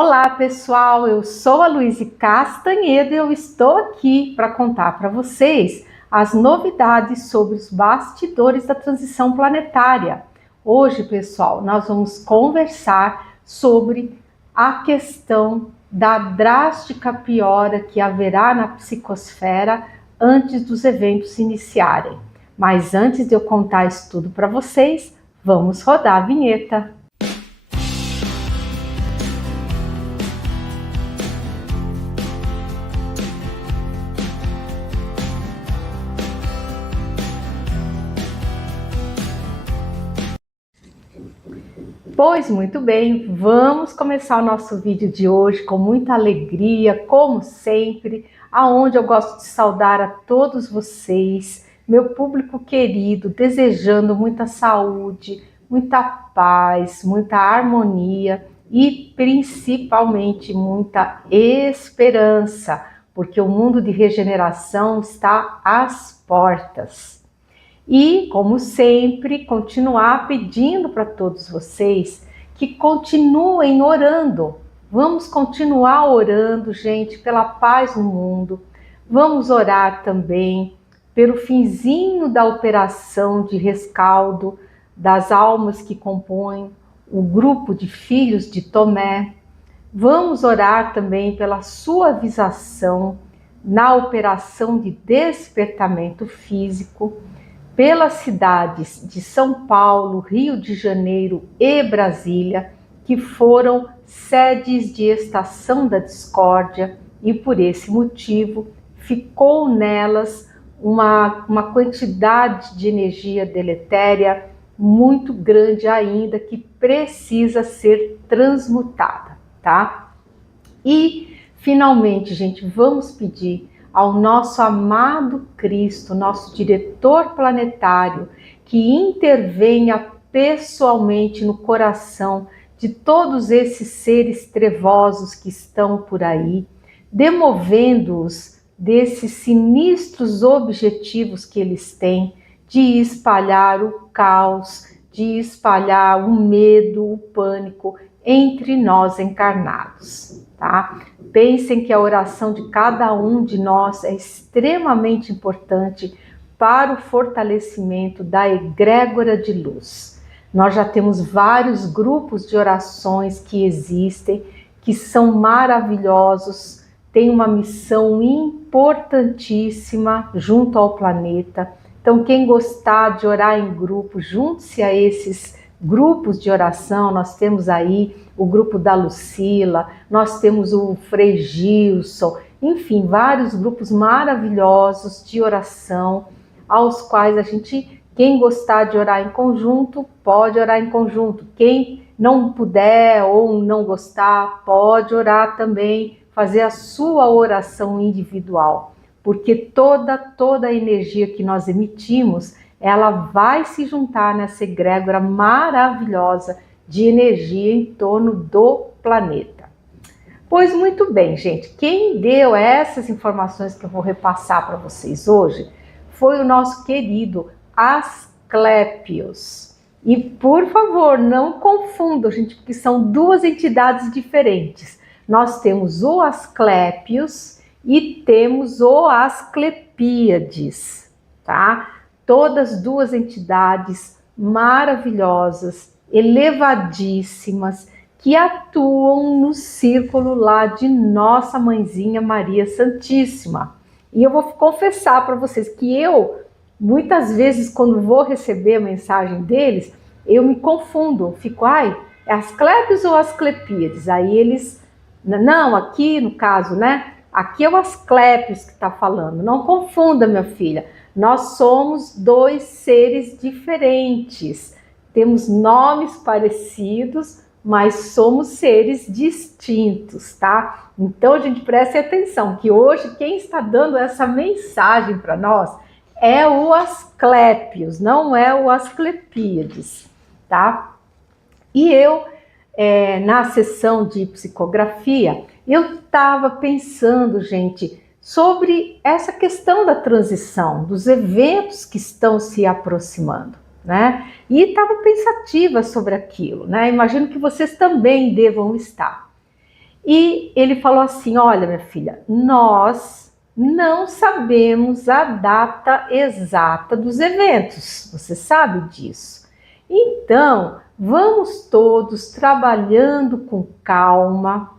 Olá pessoal, eu sou a Louise Castanhedo e eu estou aqui para contar para vocês as novidades sobre os bastidores da transição planetária. Hoje, pessoal, nós vamos conversar sobre a questão da drástica piora que haverá na psicosfera antes dos eventos se iniciarem. Mas antes de eu contar isso tudo para vocês, vamos rodar a vinheta. Pois muito bem, vamos começar o nosso vídeo de hoje com muita alegria, como sempre, aonde eu gosto de saudar a todos vocês, meu público querido, desejando muita saúde, muita paz, muita harmonia e principalmente muita esperança, porque o mundo de regeneração está às portas. E, como sempre, continuar pedindo para todos vocês que continuem orando. Vamos continuar orando, gente, pela paz no mundo. Vamos orar também pelo finzinho da operação de rescaldo das almas que compõem o grupo de filhos de Tomé. Vamos orar também pela suavização na operação de despertamento físico, pelas cidades de São Paulo, Rio de Janeiro e Brasília, que foram sedes de estação da discórdia e por esse motivo ficou nelas uma quantidade de energia deletéria muito grande ainda que precisa ser transmutada, tá? E finalmente, gente, vamos pedir ao nosso amado Cristo, nosso diretor planetário, que intervenha pessoalmente no coração de todos esses seres trevosos que estão por aí, demovendo-os desses sinistros objetivos que eles têm de espalhar o caos, de espalhar o medo, o pânico entre nós encarnados, tá? Pensem que a oração de cada um de nós é extremamente importante para o fortalecimento da egrégora de luz. Nós já temos vários grupos de orações que existem, que são maravilhosos, têm uma missão importantíssima junto ao planeta. Então, quem gostar de orar em grupo, junte-se a esses grupos de oração. Nós temos aí o grupo da Lucila, nós temos o Frei Gilson, enfim, vários grupos maravilhosos de oração, aos quais quem gostar de orar em conjunto, pode orar em conjunto. Quem não puder ou não gostar, pode orar também, fazer a sua oração individual, porque toda a energia que nós emitimos, ela vai se juntar nessa egrégora maravilhosa de energia em torno do planeta. Pois muito bem, gente, quem deu essas informações que eu vou repassar para vocês hoje foi o nosso querido Asclépios. E por favor, não confundam, gente, porque são duas entidades diferentes. Nós temos o Asclépios e temos o Asclepíades, tá? Todas duas entidades maravilhosas, elevadíssimas, que atuam no círculo lá de nossa mãezinha Maria Santíssima. E eu vou confessar para vocês que eu, muitas vezes, quando vou receber a mensagem deles, eu me confundo, fico, é Asclépios ou Asclepíades? Aí eles, não, aqui no caso, né? Aqui é o Asclépios que está falando, não confunda, minha filha. Nós somos dois seres diferentes, temos nomes parecidos, mas somos seres distintos, tá? Então, gente, preste atenção, que hoje quem está dando essa mensagem para nós é o Asclépios, não é o Asclepíades, tá? E eu, na sessão de psicografia, eu estava pensando, gente, sobre essa questão da transição, dos eventos que estão se aproximando, né? E estava pensativa sobre aquilo, né? Imagino que vocês também devam estar. E ele falou assim: olha, minha filha, nós não sabemos a data exata dos eventos, você sabe disso. Então, vamos todos trabalhando com calma,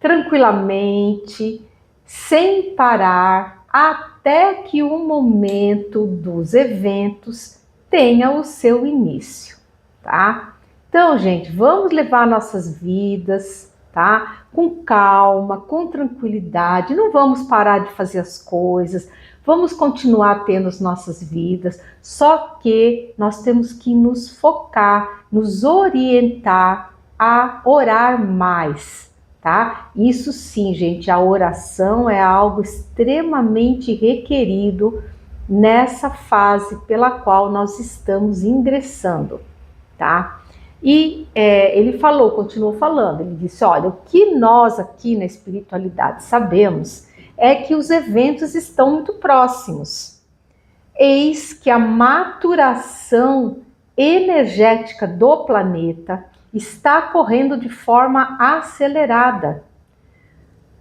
tranquilamente, sem parar, até que o momento dos eventos tenha o seu início, tá? Então, gente, vamos levar nossas vidas, tá? Com calma, com tranquilidade, não vamos parar de fazer as coisas, vamos continuar tendo as nossas vidas, só que nós temos que nos focar, nos orientar a orar mais, tá? Isso sim, gente, a oração é algo extremamente requerido nessa fase pela qual nós estamos ingressando, tá? E ele continuou falando, ele disse, olha, o que nós aqui na espiritualidade sabemos é que os eventos estão muito próximos. Eis que a maturação energética do planeta está correndo de forma acelerada,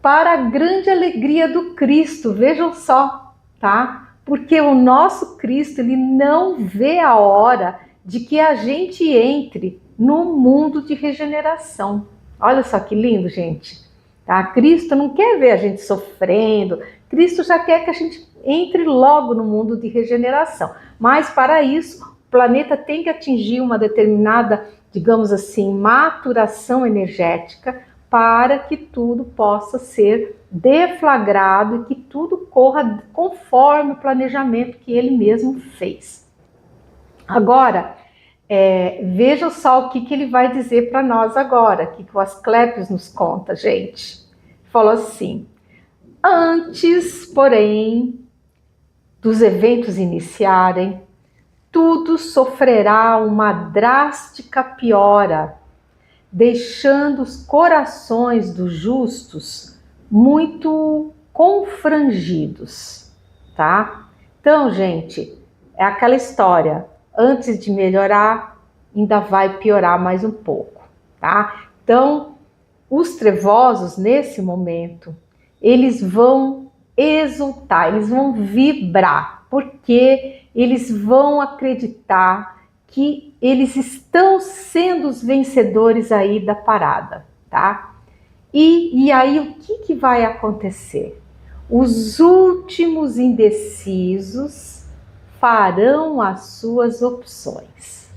para a grande alegria do Cristo, vejam só, tá? Porque o nosso Cristo, ele não vê a hora de que a gente entre no mundo de regeneração. Olha só que lindo, gente. Tá? Cristo não quer ver a gente sofrendo, Cristo já quer que a gente entre logo no mundo de regeneração. Mas para isso, o planeta tem que atingir uma determinada, digamos assim, maturação energética para que tudo possa ser deflagrado e que tudo corra conforme o planejamento que ele mesmo fez. Agora, veja só o que ele vai dizer para nós agora, o que o Asclepios nos conta, gente. Falou assim: antes, porém, dos eventos iniciarem, tudo sofrerá uma drástica piora, deixando os corações dos justos muito confrangidos, tá? Então, gente, é aquela história, antes de melhorar, ainda vai piorar mais um pouco, tá? Então, os trevosos, nesse momento, eles vão exultar, eles vão vibrar, porque eles vão acreditar que eles estão sendo os vencedores aí da parada, tá? E aí o que vai acontecer? Os últimos indecisos farão as suas opções.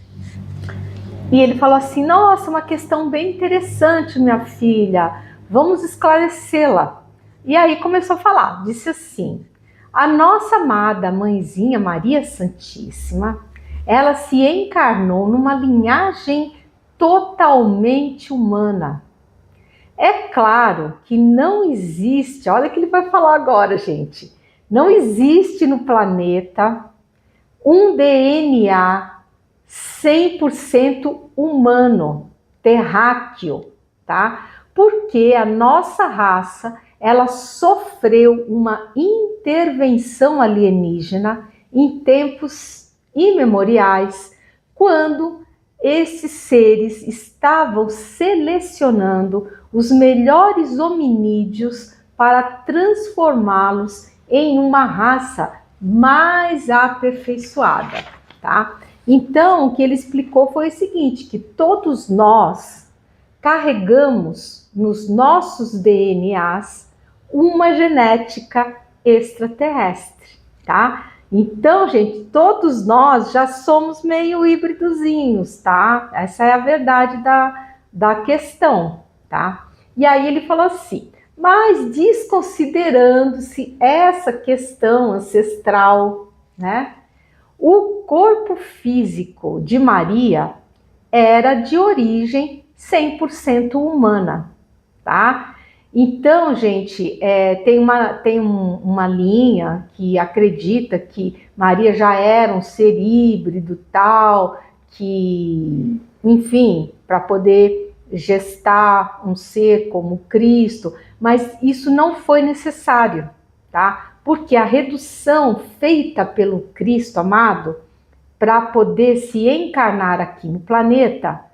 E ele falou assim: nossa, uma questão bem interessante, minha filha, vamos esclarecê-la. E aí começou a falar, disse assim: a nossa amada mãezinha Maria Santíssima, ela se encarnou numa linhagem totalmente humana. É claro que não existe, olha o que ele vai falar agora, gente, não existe no planeta um DNA 100% humano, terráqueo, tá? Porque a nossa raça, ela sofreu uma intervenção alienígena em tempos imemoriais, quando esses seres estavam selecionando os melhores hominídeos para transformá-los em uma raça mais aperfeiçoada, tá? Então, o que ele explicou foi o seguinte, que todos nós carregamos nos nossos DNAs uma genética extraterrestre, tá? Então, gente, todos nós já somos meio híbridozinhos, tá? Essa é a verdade da questão, tá? E aí ele falou assim: mas desconsiderando-se essa questão ancestral, né? O corpo físico de Maria era de origem 100% humana, tá? Então, gente, tem uma linha que acredita que Maria já era um ser híbrido, tal, que, enfim, para poder gestar um ser como Cristo, mas isso não foi necessário, tá? Porque a redução feita pelo Cristo amado para poder se encarnar aqui no planeta,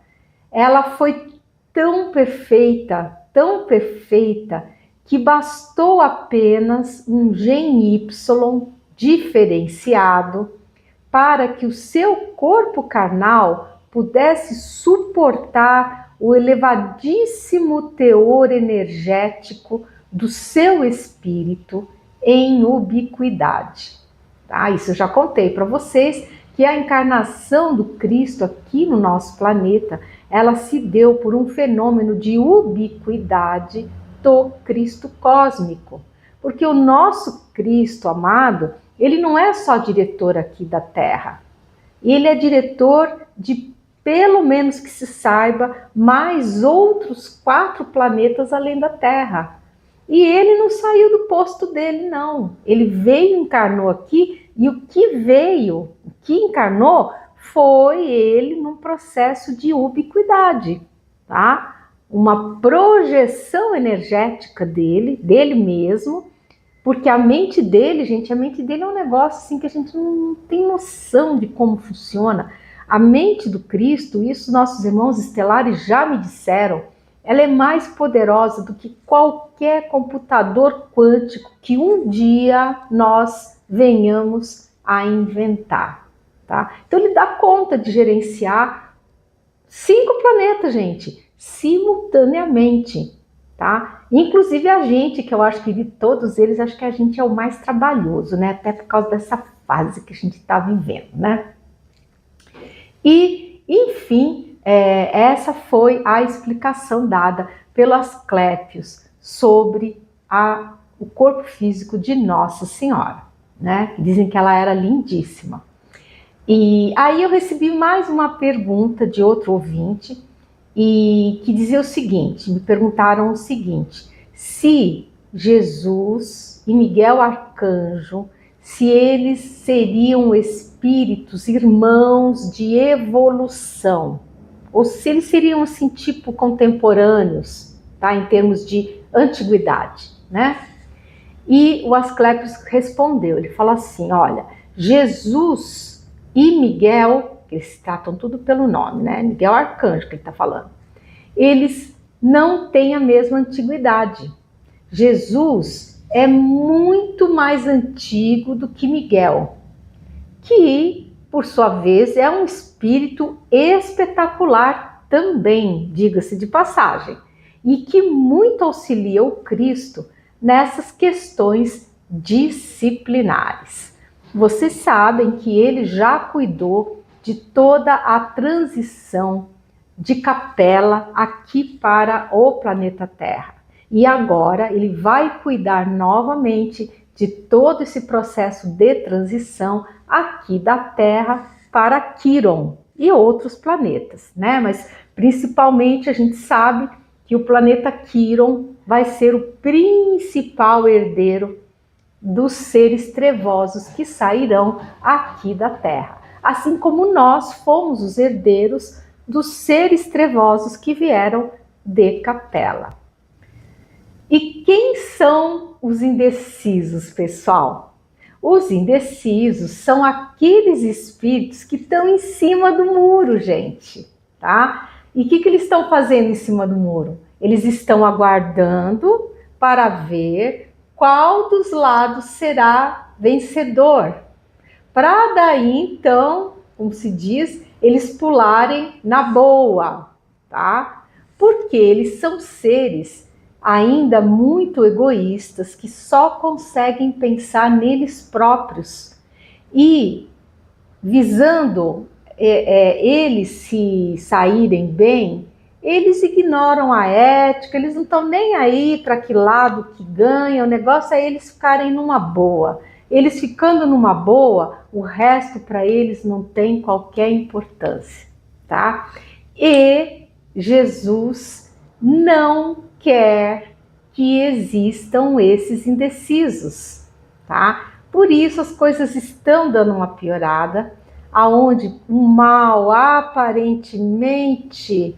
ela foi tão perfeita, tão perfeita que bastou apenas um gene Y diferenciado para que o seu corpo carnal pudesse suportar o elevadíssimo teor energético do seu espírito em ubiquidade. Tá? Isso eu já contei para vocês, que a encarnação do Cristo aqui no nosso planeta, ela se deu por um fenômeno de ubiquidade do Cristo cósmico. Porque o nosso Cristo amado, ele não é só diretor aqui da Terra. Ele é diretor de, pelo menos que se saiba, mais outros 4 planetas além da Terra. E ele não saiu do posto dele, não. Ele veio e encarnou aqui, e o que encarnou, foi ele num processo de ubiquidade, tá? Uma projeção energética dele mesmo, porque a mente dele, gente, a mente dele é um negócio assim que a gente não tem noção de como funciona. A mente do Cristo, isso nossos irmãos estelares já me disseram, ela é mais poderosa do que qualquer computador quântico que um dia nós venhamos a inventar, tá? Então ele dá conta de gerenciar 5 planetas, gente, simultaneamente, tá? Inclusive a gente, que eu acho que de todos eles, acho que a gente é o mais trabalhoso, né? Até por causa dessa fase que a gente está vivendo, né? E, enfim, essa foi a explicação dada pelo Asclépios sobre o corpo físico de Nossa Senhora, né? Dizem que ela era lindíssima. E aí eu recebi mais uma pergunta de outro ouvinte, e que dizia o seguinte, me perguntaram o seguinte: se Jesus e Miguel Arcanjo, se eles seriam espíritos irmãos de evolução, ou se eles seriam assim tipo contemporâneos, tá, em termos de antiguidade, né? E o Asclépios respondeu, ele falou assim: olha, Jesus e Miguel, eles se tratam tudo pelo nome, né? Miguel Arcanjo que ele está falando, eles não têm a mesma antiguidade. Jesus é muito mais antigo do que Miguel, que, por sua vez, é um espírito espetacular também, diga-se de passagem, e que muito auxilia o Cristo nessas questões disciplinares. Vocês sabem que ele já cuidou de toda a transição de Capela aqui para o planeta Terra. E agora ele vai cuidar novamente de todo esse processo de transição aqui da Terra para Quiron e outros planetas, né? Mas principalmente a gente sabe que o planeta Quiron vai ser o principal herdeiro dos seres trevosos que sairão aqui da Terra. Assim como nós fomos os herdeiros dos seres trevosos que vieram de Capela. E quem são os indecisos, pessoal? Os indecisos são aqueles espíritos que estão em cima do muro, gente, tá? E o que eles estão fazendo em cima do muro? Eles estão aguardando para ver qual dos lados será vencedor. Para daí, então, como se diz, eles pularem na boa, tá? Porque eles são seres ainda muito egoístas, que só conseguem pensar neles próprios. E visando eles se saírem bem, eles ignoram a ética, eles não estão nem aí para que lado que ganha, o negócio é eles ficarem numa boa. Eles ficando numa boa, o resto para eles não tem qualquer importância, tá? E Jesus não quer que existam esses indecisos, tá? Por isso as coisas estão dando uma piorada, aonde o mal aparentemente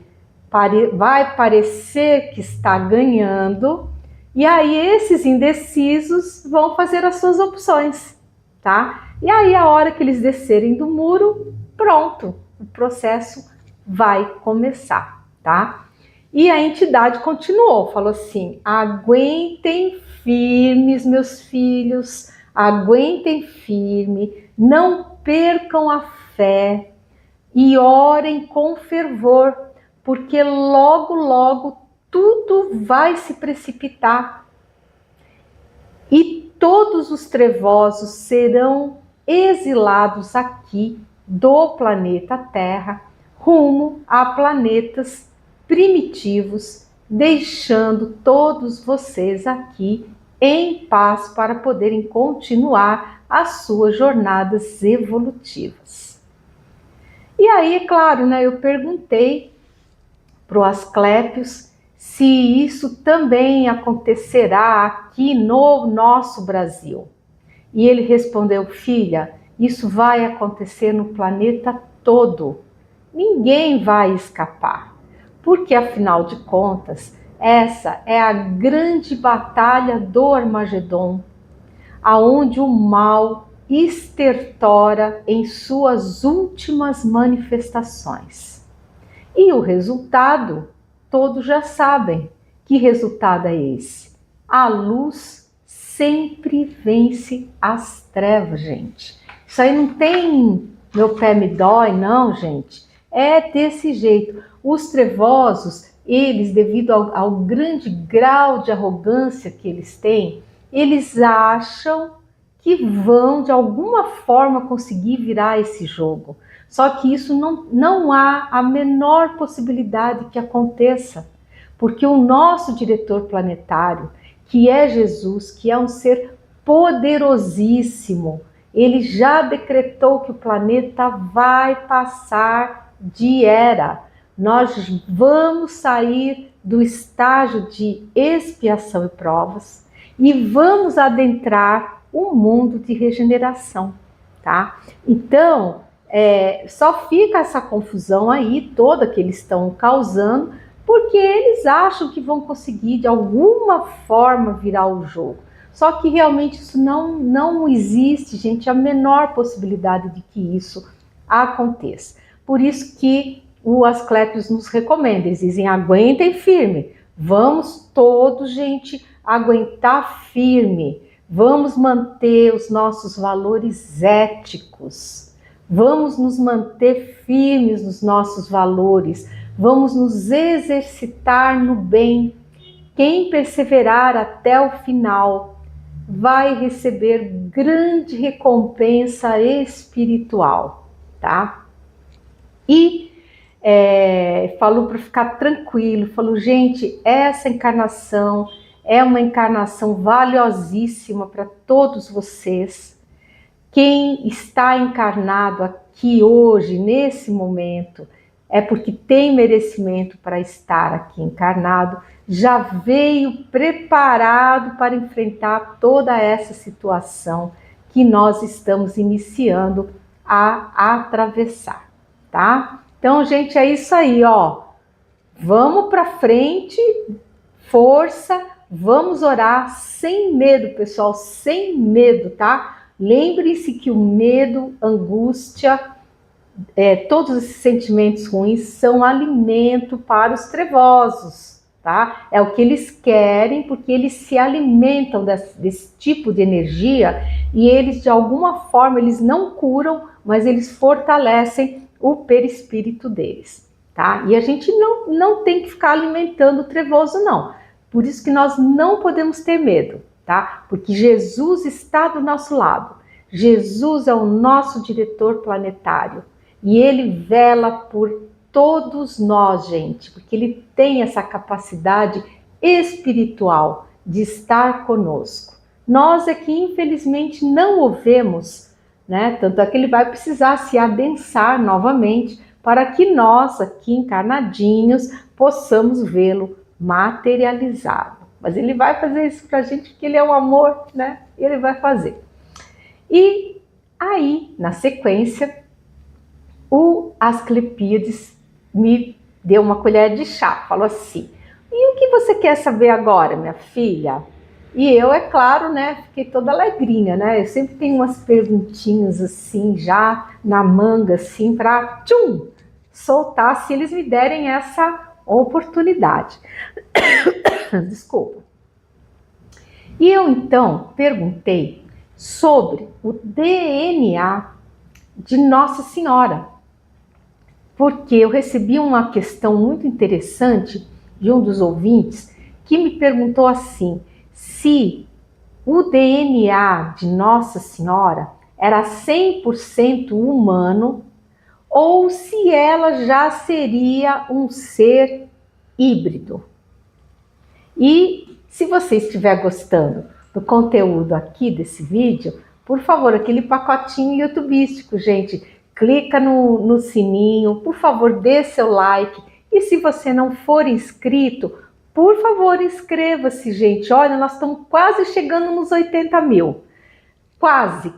vai parecer que está ganhando, e aí esses indecisos vão fazer as suas opções, tá? E aí a hora que eles descerem do muro, pronto, o processo vai começar, tá? E a entidade continuou, falou assim: aguentem firmes, meus filhos, aguentem firme, não percam a fé e orem com fervor, porque logo, logo tudo vai se precipitar e todos os trevosos serão exilados aqui do planeta Terra, rumo a planetas primitivos, deixando todos vocês aqui em paz para poderem continuar as suas jornadas evolutivas. E aí, é claro, né, eu perguntei para o Asclépios se isso também acontecerá aqui no nosso Brasil. E ele respondeu: filha, isso vai acontecer no planeta todo. Ninguém vai escapar, porque afinal de contas, essa é a grande batalha do Armagedon, aonde o mal estertora em suas últimas manifestações. E o resultado, todos já sabem. Que resultado é esse? A luz sempre vence as trevas, gente. Isso aí não tem meu pé me dói, não, gente. É desse jeito. Os trevosos, eles, devido ao grande grau de arrogância que eles têm, eles acham que vão, de alguma forma, conseguir virar esse jogo. Só que isso não há a menor possibilidade que aconteça, porque o nosso diretor planetário, que é Jesus, que é um ser poderosíssimo, ele já decretou que o planeta vai passar de era. Nós vamos sair do estágio de expiação e provas e vamos adentrar o mundo de regeneração, tá? Então, só fica essa confusão aí toda que eles estão causando, porque eles acham que vão conseguir de alguma forma virar o jogo. Só que realmente isso não existe, gente, a menor possibilidade de que isso aconteça. Por isso que o Asclépios nos recomenda, eles dizem: aguentem firme, vamos todos, gente, aguentar firme, vamos manter os nossos valores éticos, vamos nos manter firmes nos nossos valores, vamos nos exercitar no bem. Quem perseverar até o final vai receber grande recompensa espiritual, tá? E falou para ficar tranquilo, falou: gente, essa encarnação é uma encarnação valiosíssima para todos vocês. Quem está encarnado aqui hoje, nesse momento, é porque tem merecimento para estar aqui encarnado, já veio preparado para enfrentar toda essa situação que nós estamos iniciando a atravessar, tá? Então, gente, é isso aí, ó. Vamos para frente, força, vamos orar sem medo, pessoal, sem medo, tá? Lembre-se que o medo, angústia, todos esses sentimentos ruins são alimento para os trevosos, tá? É o que eles querem, porque eles se alimentam desse tipo de energia e eles, de alguma forma, eles não curam, mas eles fortalecem o perispírito deles, tá? E a gente não tem que ficar alimentando o trevoso, não. Por isso que nós não podemos ter medo, tá? Porque Jesus está do nosso lado. Jesus é o nosso diretor planetário. E ele vela por todos nós, gente, porque ele tem essa capacidade espiritual de estar conosco. Nós é que infelizmente não o vemos, né? Tanto é que ele vai precisar se adensar novamente para que nós, aqui encarnadinhos, possamos vê-lo materializado. Mas ele vai fazer isso para a gente porque ele é um amor, né? Ele vai fazer. E aí, na sequência, o Asclepíades me deu uma colher de chá, falou assim: e o que você quer saber agora, minha filha? E eu, é claro, né, fiquei toda alegrinha, né? Eu sempre tenho umas perguntinhas assim, já na manga, assim, para soltar, se eles me derem essa oportunidade. Desculpa. E eu então perguntei sobre o DNA de Nossa Senhora, porque eu recebi uma questão muito interessante de um dos ouvintes que me perguntou assim, se o DNA de Nossa Senhora era 100% humano ou se ela já seria um ser híbrido. E se você estiver gostando do conteúdo aqui desse vídeo, por favor, aquele pacotinho youtubístico, gente, clica no sininho, por favor, dê seu like. E se você não for inscrito, por favor, inscreva-se, gente. Olha, nós estamos quase chegando nos 80 mil. Quase.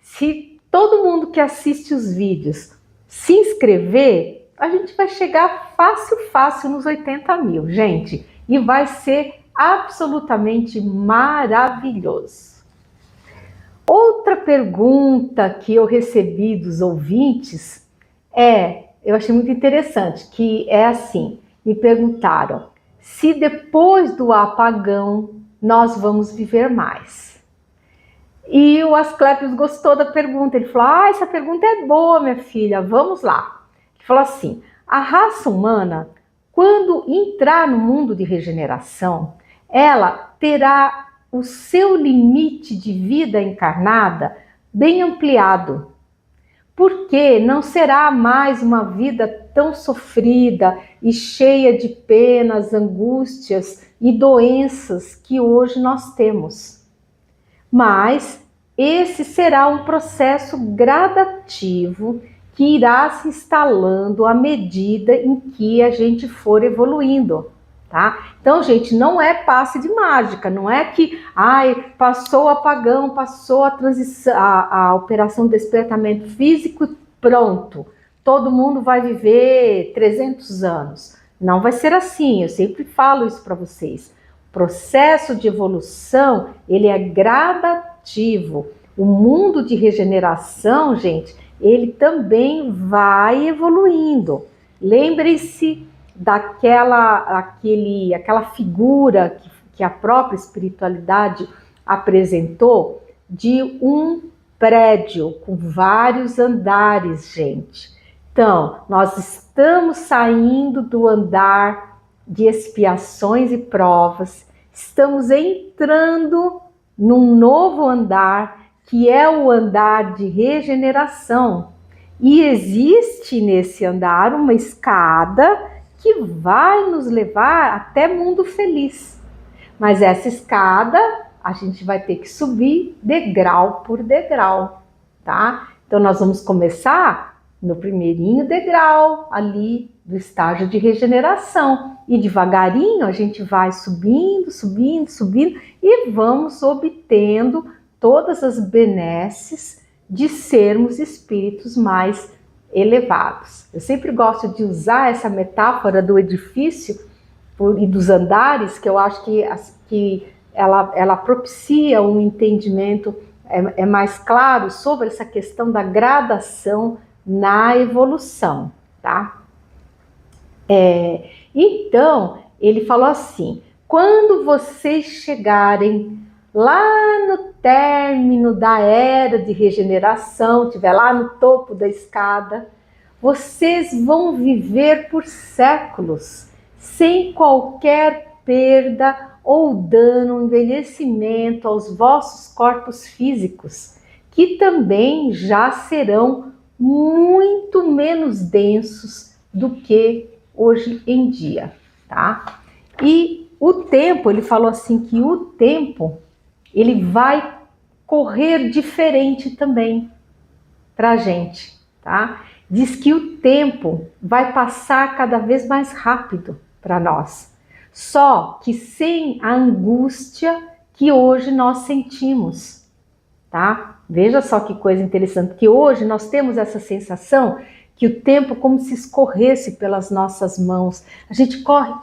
Se todo mundo que assiste os vídeos se inscrever, a gente vai chegar fácil nos 80 mil, gente. E vai ser absolutamente maravilhoso. Outra pergunta que eu recebi dos ouvintes eu achei muito interessante, que é assim, me perguntaram se depois do apagão nós vamos viver mais. E o Asclepios gostou da pergunta, ele falou, essa pergunta é boa, minha filha, vamos lá. Ele falou assim, a raça humana, quando entrar no mundo de regeneração, ela terá o seu limite de vida encarnada bem ampliado, porque não será mais uma vida tão sofrida e cheia de penas, angústias e doenças que hoje nós temos. Mas esse será um processo gradativo que irá se instalando à medida em que a gente for evoluindo. Tá? Então, gente, não é passe de mágica, não é que passou o apagão, passou a transição, a operação de despertamento físico e pronto, todo mundo vai viver 300 anos. Não vai ser assim, eu sempre falo isso para vocês. O processo de evolução, ele é gradativo. O mundo de regeneração, gente, ele também vai evoluindo. Lembre-se daquela figura que a própria espiritualidade apresentou de um prédio com vários andares, gente. Então, nós estamos saindo do andar de expiações e provas, estamos entrando num novo andar, que é o andar de regeneração. E existe nesse andar uma escada que vai nos levar até mundo feliz. Mas essa escada a gente vai ter que subir degrau por degrau, tá? Então nós vamos começar no primeirinho degrau ali do estágio de regeneração e devagarinho a gente vai subindo e vamos obtendo todas as benesses de sermos espíritos mais elevados. Eu sempre gosto de usar essa metáfora do edifício e dos andares, que eu acho que ela propicia um entendimento mais claro sobre essa questão da gradação na evolução, tá? Então, ele falou assim, quando vocês chegarem lá no término da era de regeneração, estiver lá no topo da escada, vocês vão viver por séculos, sem qualquer perda ou dano, envelhecimento aos vossos corpos físicos, que também já serão muito menos densos do que hoje em dia, tá? E o tempo, ele falou assim que o tempo, ele vai correr diferente também pra gente, tá? Diz que o tempo vai passar cada vez mais rápido para nós, só que sem a angústia que hoje nós sentimos, tá? Veja só que coisa interessante, que hoje nós temos essa sensação que o tempo como se escorresse pelas nossas mãos. A gente corre,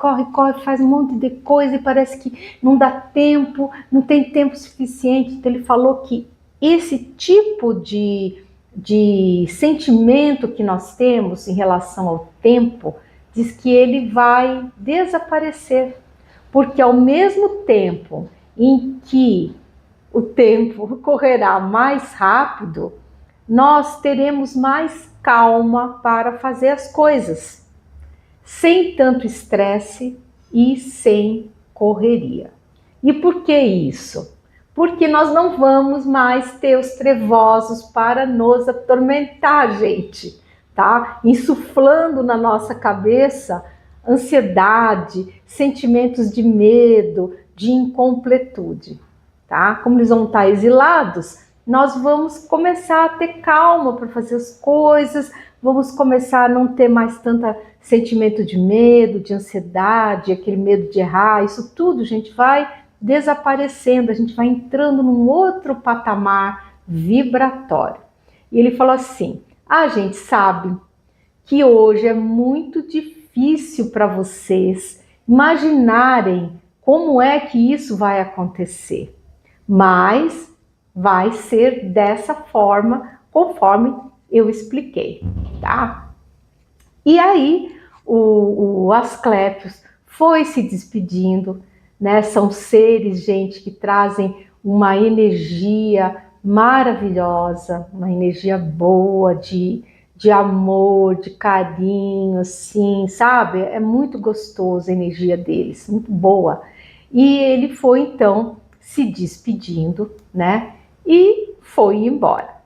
faz um monte de coisa e parece que não dá tempo, não tem tempo suficiente. Então ele falou que esse tipo de sentimento que nós temos em relação ao tempo diz que ele vai desaparecer, porque ao mesmo tempo em que o tempo correrá mais rápido, nós teremos mais calma para fazer as coisas, sem tanto estresse e sem correria. E por que isso? Porque nós não vamos mais ter os trevosos para nos atormentar, gente, tá? Insuflando na nossa cabeça ansiedade, sentimentos de medo, de incompletude, tá? Como eles vão estar exilados, nós vamos começar a ter calma para fazer as coisas, vamos começar a não ter mais tanto sentimento de medo, de ansiedade, aquele medo de errar, isso tudo, gente, vai desaparecendo, a gente vai entrando num outro patamar vibratório. E ele falou assim, a gente sabe que hoje é muito difícil para vocês imaginarem como é que isso vai acontecer, mas vai ser dessa forma, conforme eu expliquei, tá? E aí o Asclépios foi se despedindo, né? São seres, gente, que trazem uma energia maravilhosa, uma energia boa, de amor, de carinho, assim, sabe? É muito gostoso a energia deles, muito boa. E ele foi, então, se despedindo, né? E foi embora.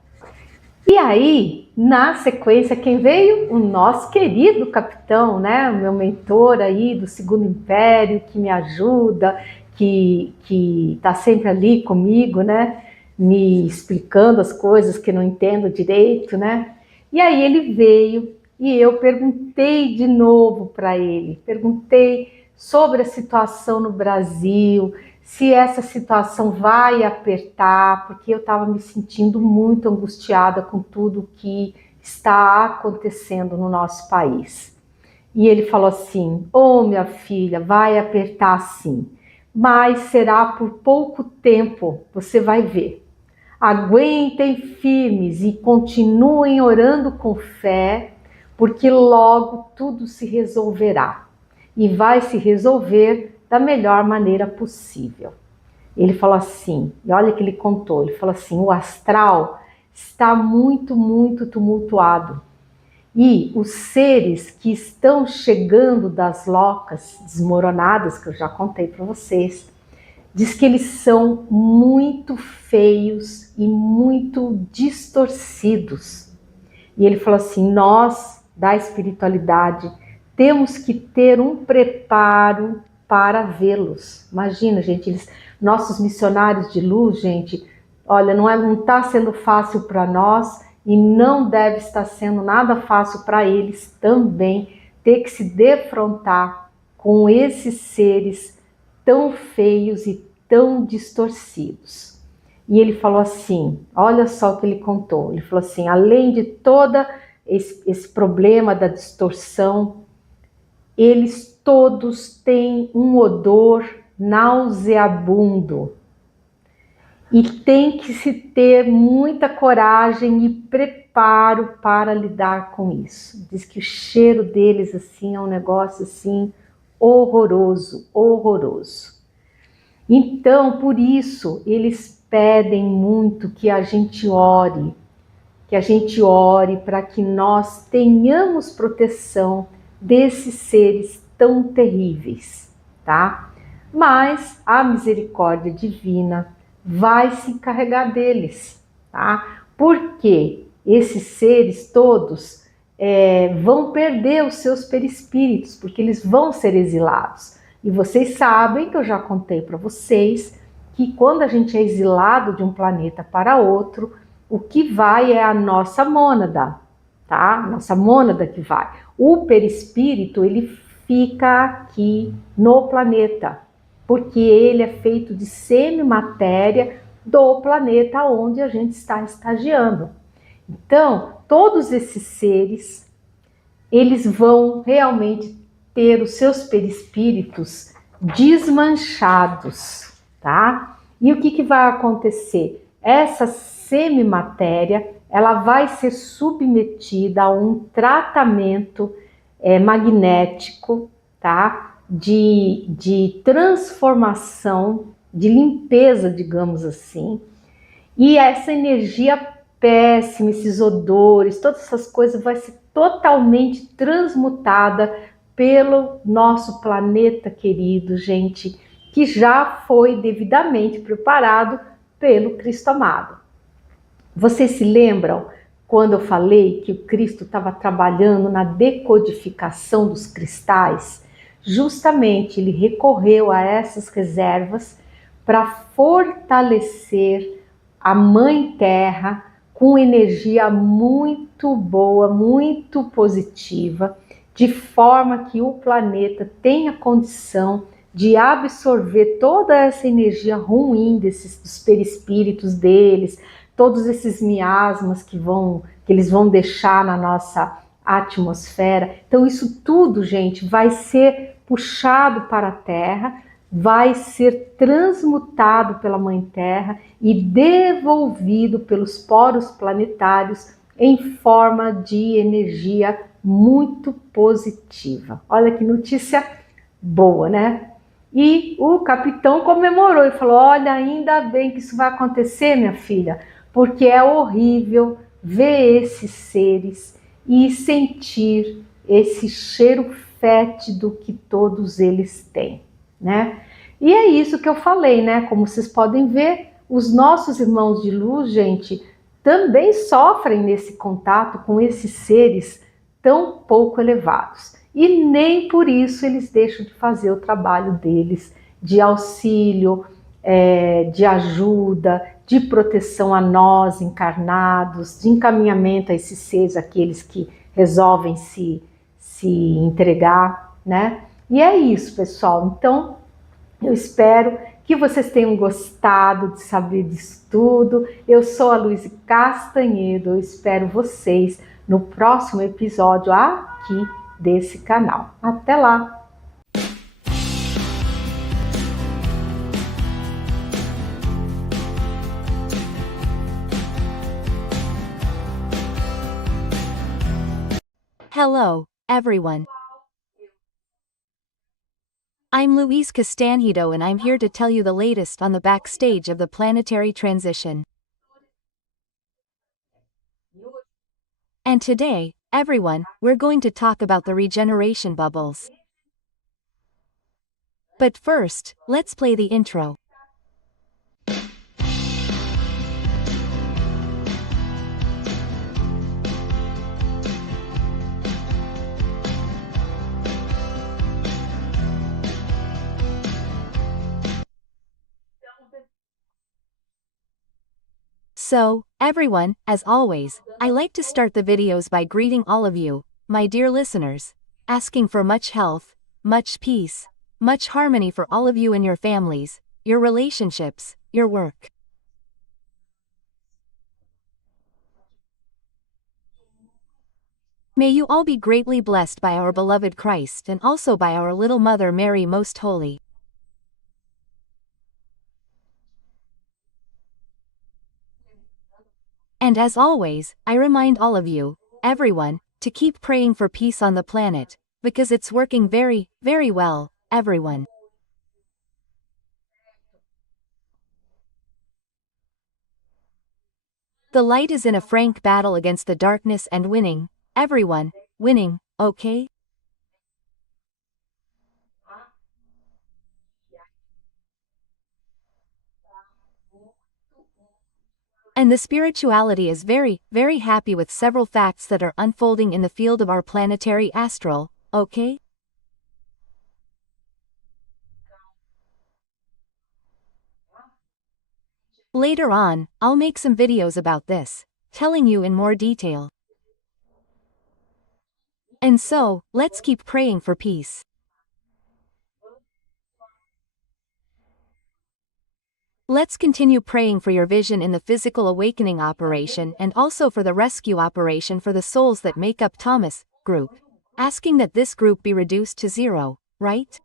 E aí, na sequência, quem veio? O nosso querido capitão, né? O meu mentor aí do Segundo Império, que me ajuda, que tá sempre ali comigo, né? Me explicando as coisas que não entendo direito, né? E aí ele veio e eu perguntei de novo para ele, perguntei sobre a situação no Brasil, se essa situação vai apertar, porque eu estava me sentindo muito angustiada com tudo que está acontecendo no nosso país. E ele falou assim, minha filha, vai apertar sim, mas será por pouco tempo, você vai ver. Aguentem firmes e continuem orando com fé, porque logo tudo se resolverá. E vai se resolver da melhor maneira possível. Ele falou assim, e olha que ele contou, ele falou assim, o astral está muito, muito tumultuado. E os seres que estão chegando das locas desmoronadas, que eu já contei para vocês, diz que eles são muito feios e muito distorcidos. E ele falou assim, nós da espiritualidade temos que ter um preparo para vê-los. Imagina, gente, nossos missionários de luz, gente, olha, não está sendo fácil para nós e não deve estar sendo nada fácil para eles também ter que se defrontar com esses seres tão feios e tão distorcidos. E ele falou assim, olha só o que ele contou, ele falou assim, além de todo esse problema da distorção, eles todos têm um odor nauseabundo. E tem que se ter muita coragem e preparo para lidar com isso. Diz que o cheiro deles assim é um negócio assim horroroso, horroroso. Então, por isso, eles pedem muito que a gente ore para que nós tenhamos proteção desses seres tão terríveis, tá? Mas a misericórdia divina vai se encarregar deles, tá? Porque esses seres todos vão perder os seus perispíritos, porque eles vão ser exilados. E vocês sabem que eu já contei para vocês que quando a gente é exilado de um planeta para outro, o que vai é a nossa mônada, tá? Nossa mônada que vai. O perispírito, ele fica aqui no planeta, porque ele é feito de semimatéria do planeta onde a gente está estagiando. Então, todos esses seres, eles vão realmente ter os seus perispíritos desmanchados, tá? E o que vai acontecer? Essa semimatéria, ela vai ser submetida a um tratamento magnético, tá? De transformação, de limpeza, digamos assim. E essa energia péssima, esses odores, todas essas coisas vai ser totalmente transmutada pelo nosso planeta querido, gente, que já foi devidamente preparado pelo Cristo amado. Vocês se lembram quando eu falei que o Cristo estava trabalhando na decodificação dos cristais? Justamente ele recorreu a essas reservas para fortalecer a Mãe Terra com energia muito boa, muito positiva, de forma que o planeta tenha condição de absorver toda essa energia ruim dos perispíritos deles, todos esses miasmas que eles vão deixar na nossa atmosfera. Então isso tudo, gente, vai ser puxado para a Terra, vai ser transmutado pela Mãe Terra e devolvido pelos poros planetários em forma de energia muito positiva. Olha que notícia boa, né? E o capitão comemorou e falou: olha, ainda bem que isso vai acontecer, minha filha, porque é horrível ver esses seres e sentir esse cheiro fétido que todos eles têm, né? E é isso que eu falei, né? Como vocês podem ver, os nossos irmãos de luz, gente, também sofrem nesse contato com esses seres tão pouco elevados. E nem por isso eles deixam de fazer o trabalho deles de auxílio, de ajuda, de proteção a nós encarnados, de encaminhamento a esses seres, aqueles que resolvem se entregar, né? E é isso, pessoal. Então, eu espero que vocês tenham gostado de saber disso tudo. Eu sou a Louise Castanhedo, eu espero vocês no próximo episódio aqui desse canal. Até lá! Hello, everyone. I'm Louise Castanhedo and I'm here to tell you the latest on the backstage of the planetary transition. And today, everyone, we're going to talk about the regeneration bubbles. But first, let's play the intro. So, everyone, as always, I like to start the videos by greeting all of you, my dear listeners, asking for much health, much peace, much harmony for all of you and your families, your relationships, your work. May you all be greatly blessed by our beloved Christ and also by our little Mother Mary Most Holy. And as always, I remind all of you, everyone, to keep praying for peace on the planet, because it's working very, very well, everyone. The light is in a frank battle against the darkness and winning, everyone, winning, okay? And the spirituality is very, very happy with several facts that are unfolding in the field of our planetary astral, okay? Later on, I'll make some videos about this, telling you in more detail. And so, let's keep praying for peace. Let's continue praying for your vision in the physical awakening operation and also for the rescue operation for the souls that make up Thomas group. Asking that this group be reduced to 0, right?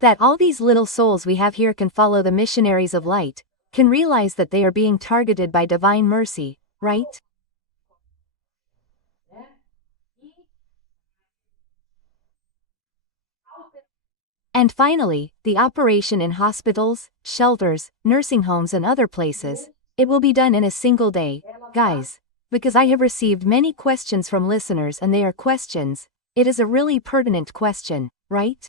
That all these little souls we have here can follow the missionaries of light, can realize that they are being targeted by divine mercy, right? And finally, the operation in hospitals, shelters, nursing homes and other places, it will be done in a single day, guys. Because I have received many questions from listeners and they are questions, it is a really pertinent question, right?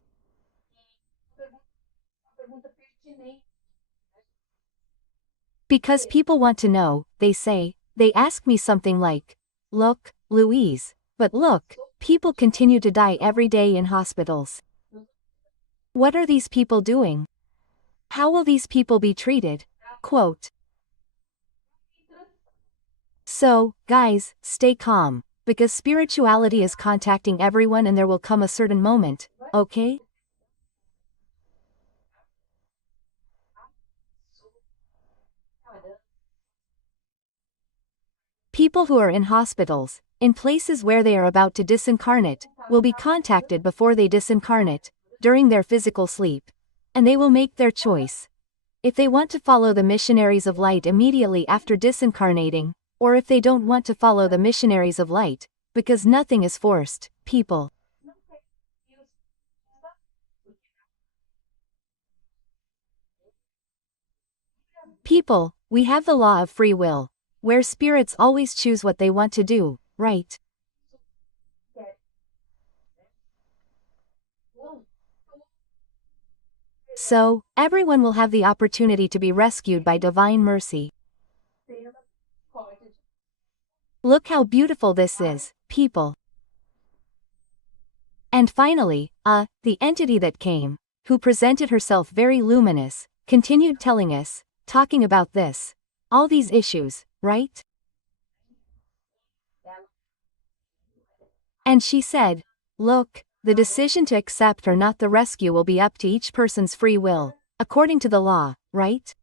Because people want to know, they ask me something like, look, Louise, but look, people continue to die every day in hospitals. What are these people doing? How will these people be treated? Quote. So, guys, stay calm, because spirituality is contacting everyone and there will come a certain moment, okay? People who are in hospitals, in places where they are about to disincarnate, will be contacted before they disincarnate, during their physical sleep. And they will make their choice. If they want to follow the missionaries of light immediately after disincarnating, or if they don't want to follow the missionaries of light, because nothing is forced, people. People, we have the law of free will, where spirits always choose what they want to do, right? So, everyone will have the opportunity to be rescued by divine mercy. Look how beautiful this is, people. And finally, the entity that came, who presented herself very luminous, continued telling us, talking about this, all these issues, right? And she said, look, the decision to accept or not the rescue will be up to each person's free will, according to the law, right?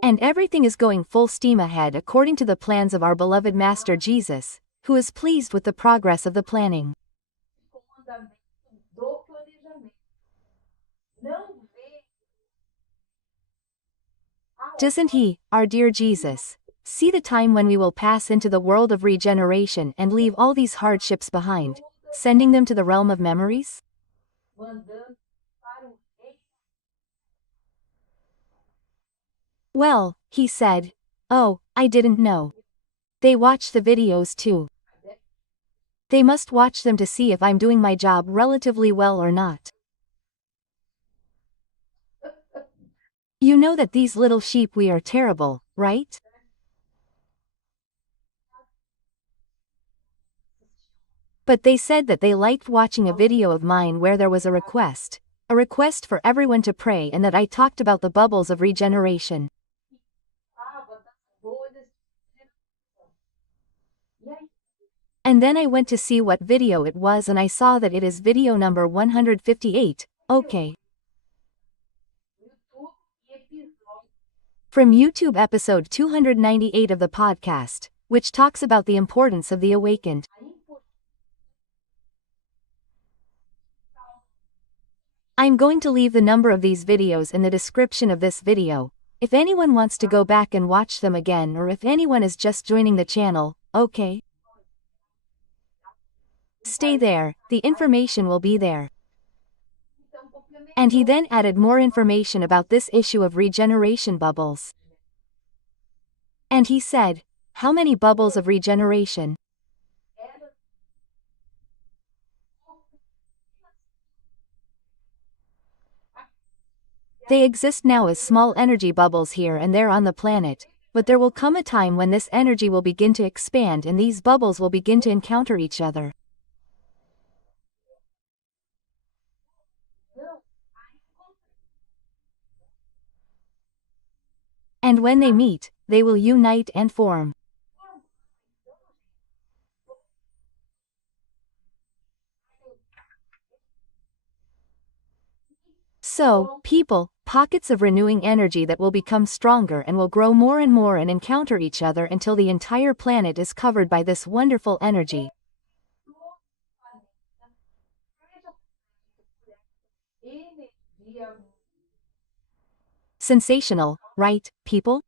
And everything is going full steam ahead according to the plans of our beloved Master Jesus, who is pleased with the progress of the planning. Doesn't he, our dear Jesus, see the time when we will pass into the world of regeneration and leave all these hardships behind, sending them to the realm of memories? Well, he said, oh, I didn't know. They watch the videos too. They must watch them to see if I'm doing my job relatively well or not. You know that these little sheep we are terrible, right? But they said that they liked watching a video of mine where there was a request for everyone to pray and that I talked about the bubbles of regeneration. And then I went to see what video it was and I saw that it is video number 158, okay. From YouTube episode 298 of the podcast, which talks about the importance of the awakened. I'm going to leave the number of these videos in the description of this video, if anyone wants to go back and watch them again or if anyone is just joining the channel, okay? Stay there, the information will be there. And he then added more information about this issue of regeneration bubbles. And he said, how many bubbles of regeneration? They exist now as small energy bubbles here and there on the planet, but there will come a time when this energy will begin to expand and these bubbles will begin to encounter each other. And when they meet, they will unite and form. So, people, pockets of renewing energy that will become stronger and will grow more and more and encounter each other until the entire planet is covered by this wonderful energy. Sensational, right, people?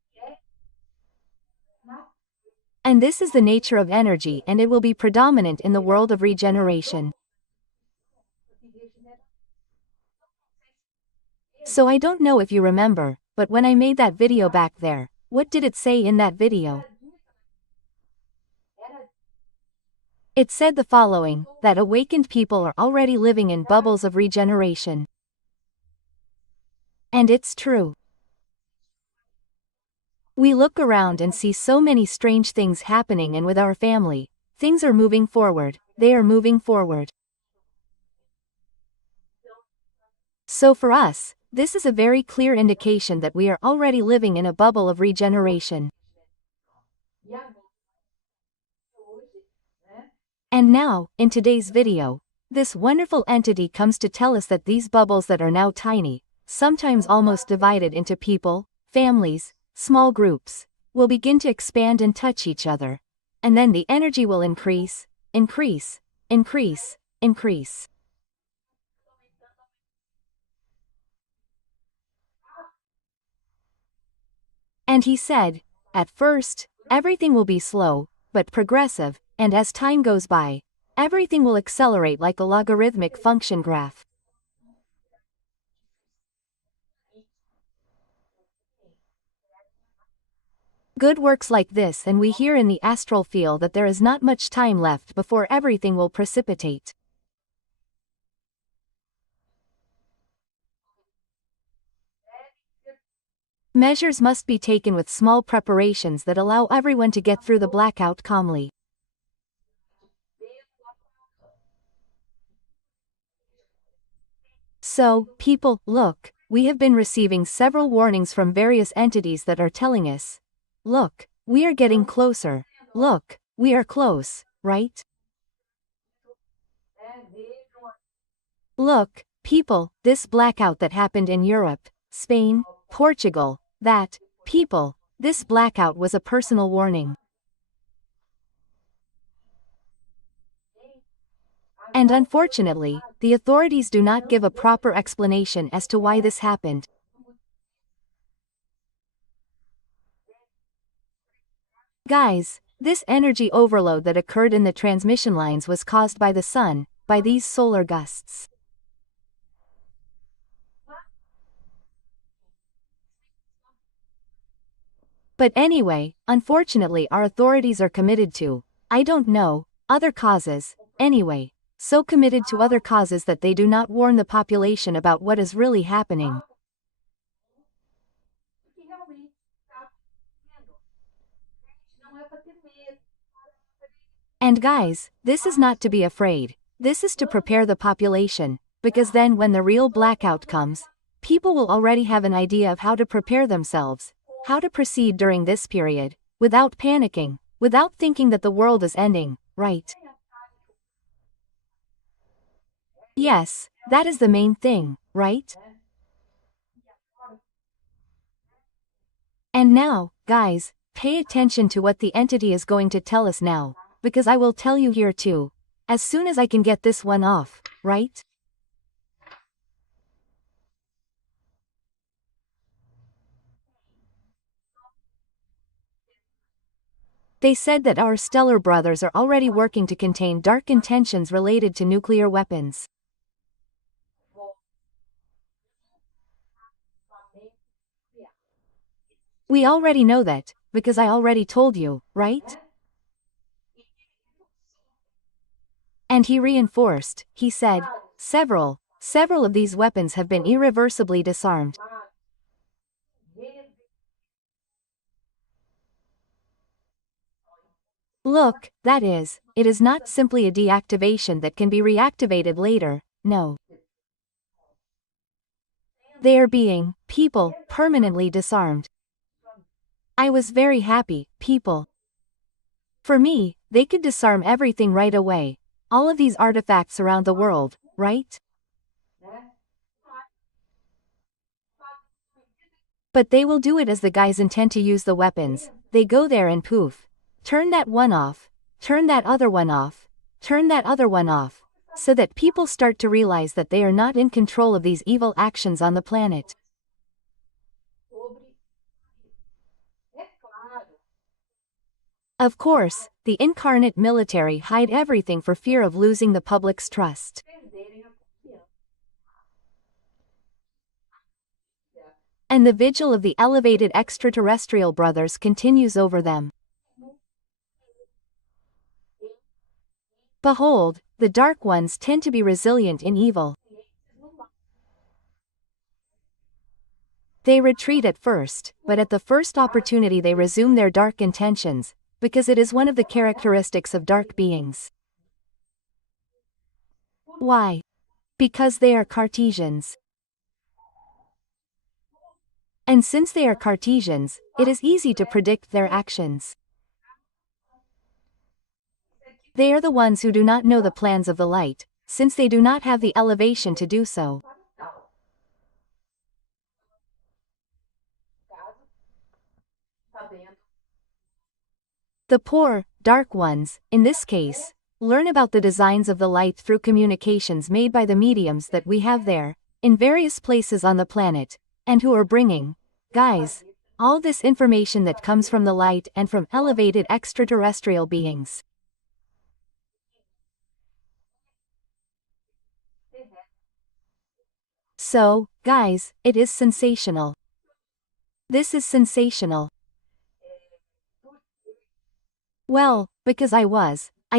And this is the nature of energy, and it will be predominant in the world of regeneration. So I don't know if you remember, but when I made that video back there, what did it say in that video? It said the following, that awakened people are already living in bubbles of regeneration. And it's true. We look around and see so many strange things happening, and with our family, things are moving forward, they are moving forward. So for us, this is a very clear indication that we are already living in a bubble of regeneration. And now, in today's video, this wonderful entity comes to tell us that these bubbles that are now tiny, sometimes almost divided into people, families, small groups, will begin to expand and touch each other. And then the energy will increase, increase, increase, increase. And he said, at first, everything will be slow, but progressive, and as time goes by, everything will accelerate like a logarithmic function graph. Good works like this, and we hear in the astral field that there is not much time left before everything will precipitate. Measures must be taken with small preparations that allow everyone to get through the blackout calmly. So, people, look, we have been receiving several warnings from various entities that are telling us, look, we are getting closer, look, we are close, right? Look, people, this blackout that happened in Europe, Spain, Portugal, that, people, this blackout was a personal warning. And unfortunately, the authorities do not give a proper explanation as to why this happened. Guys, this energy overload that occurred in the transmission lines was caused by the sun, by these solar gusts. But anyway, unfortunately our authorities are committed to, I don't know, other causes, anyway, so committed to other causes that they do not warn the population about what is really happening. And guys, this is not to be afraid, this is to prepare the population, because then when the real blackout comes, people will already have an idea of how to prepare themselves, how to proceed during this period, without panicking, without thinking that the world is ending, right? Yes, that is the main thing, right? And now, guys, pay attention to what the entity is going to tell us now, because I will tell you here too, as soon as I can get this one off, right? They said that our stellar brothers are already working to contain dark intentions related to nuclear weapons. We already know that, because I already told you, right? And he reinforced, he said, several of these weapons have been irreversibly disarmed. Look, that is, it is not simply a deactivation that can be reactivated later, no. They are being, people, permanently disarmed. I was very happy, people. For me, they could disarm everything right away, all of these artifacts around the world, right? But they will do it as the guys intend to use the weapons, they go there and poof. Turn that one off, turn that other one off, turn that other one off, so that people start to realize that they are not in control of these evil actions on the planet. Of course, the incarnate military hide everything for fear of losing the public's trust. And the vigil of the elevated extraterrestrial brothers continues over them. Behold, the dark ones tend to be resilient in evil. They retreat at first, but at the first opportunity they resume their dark intentions, because it is one of the characteristics of dark beings. Why? Because they are Cartesians. And since they are Cartesians, it is easy to predict their actions. They are the ones who do not know the plans of the light, since they do not have the elevation to do so. The poor, dark ones, in this case, learn about the designs of the light through communications made by the mediums that we have there, in various places on the planet, and who are bringing, guys, all this information that comes from the light and from elevated extraterrestrial beings. So, guys, it is sensational. This is sensational. Well, because I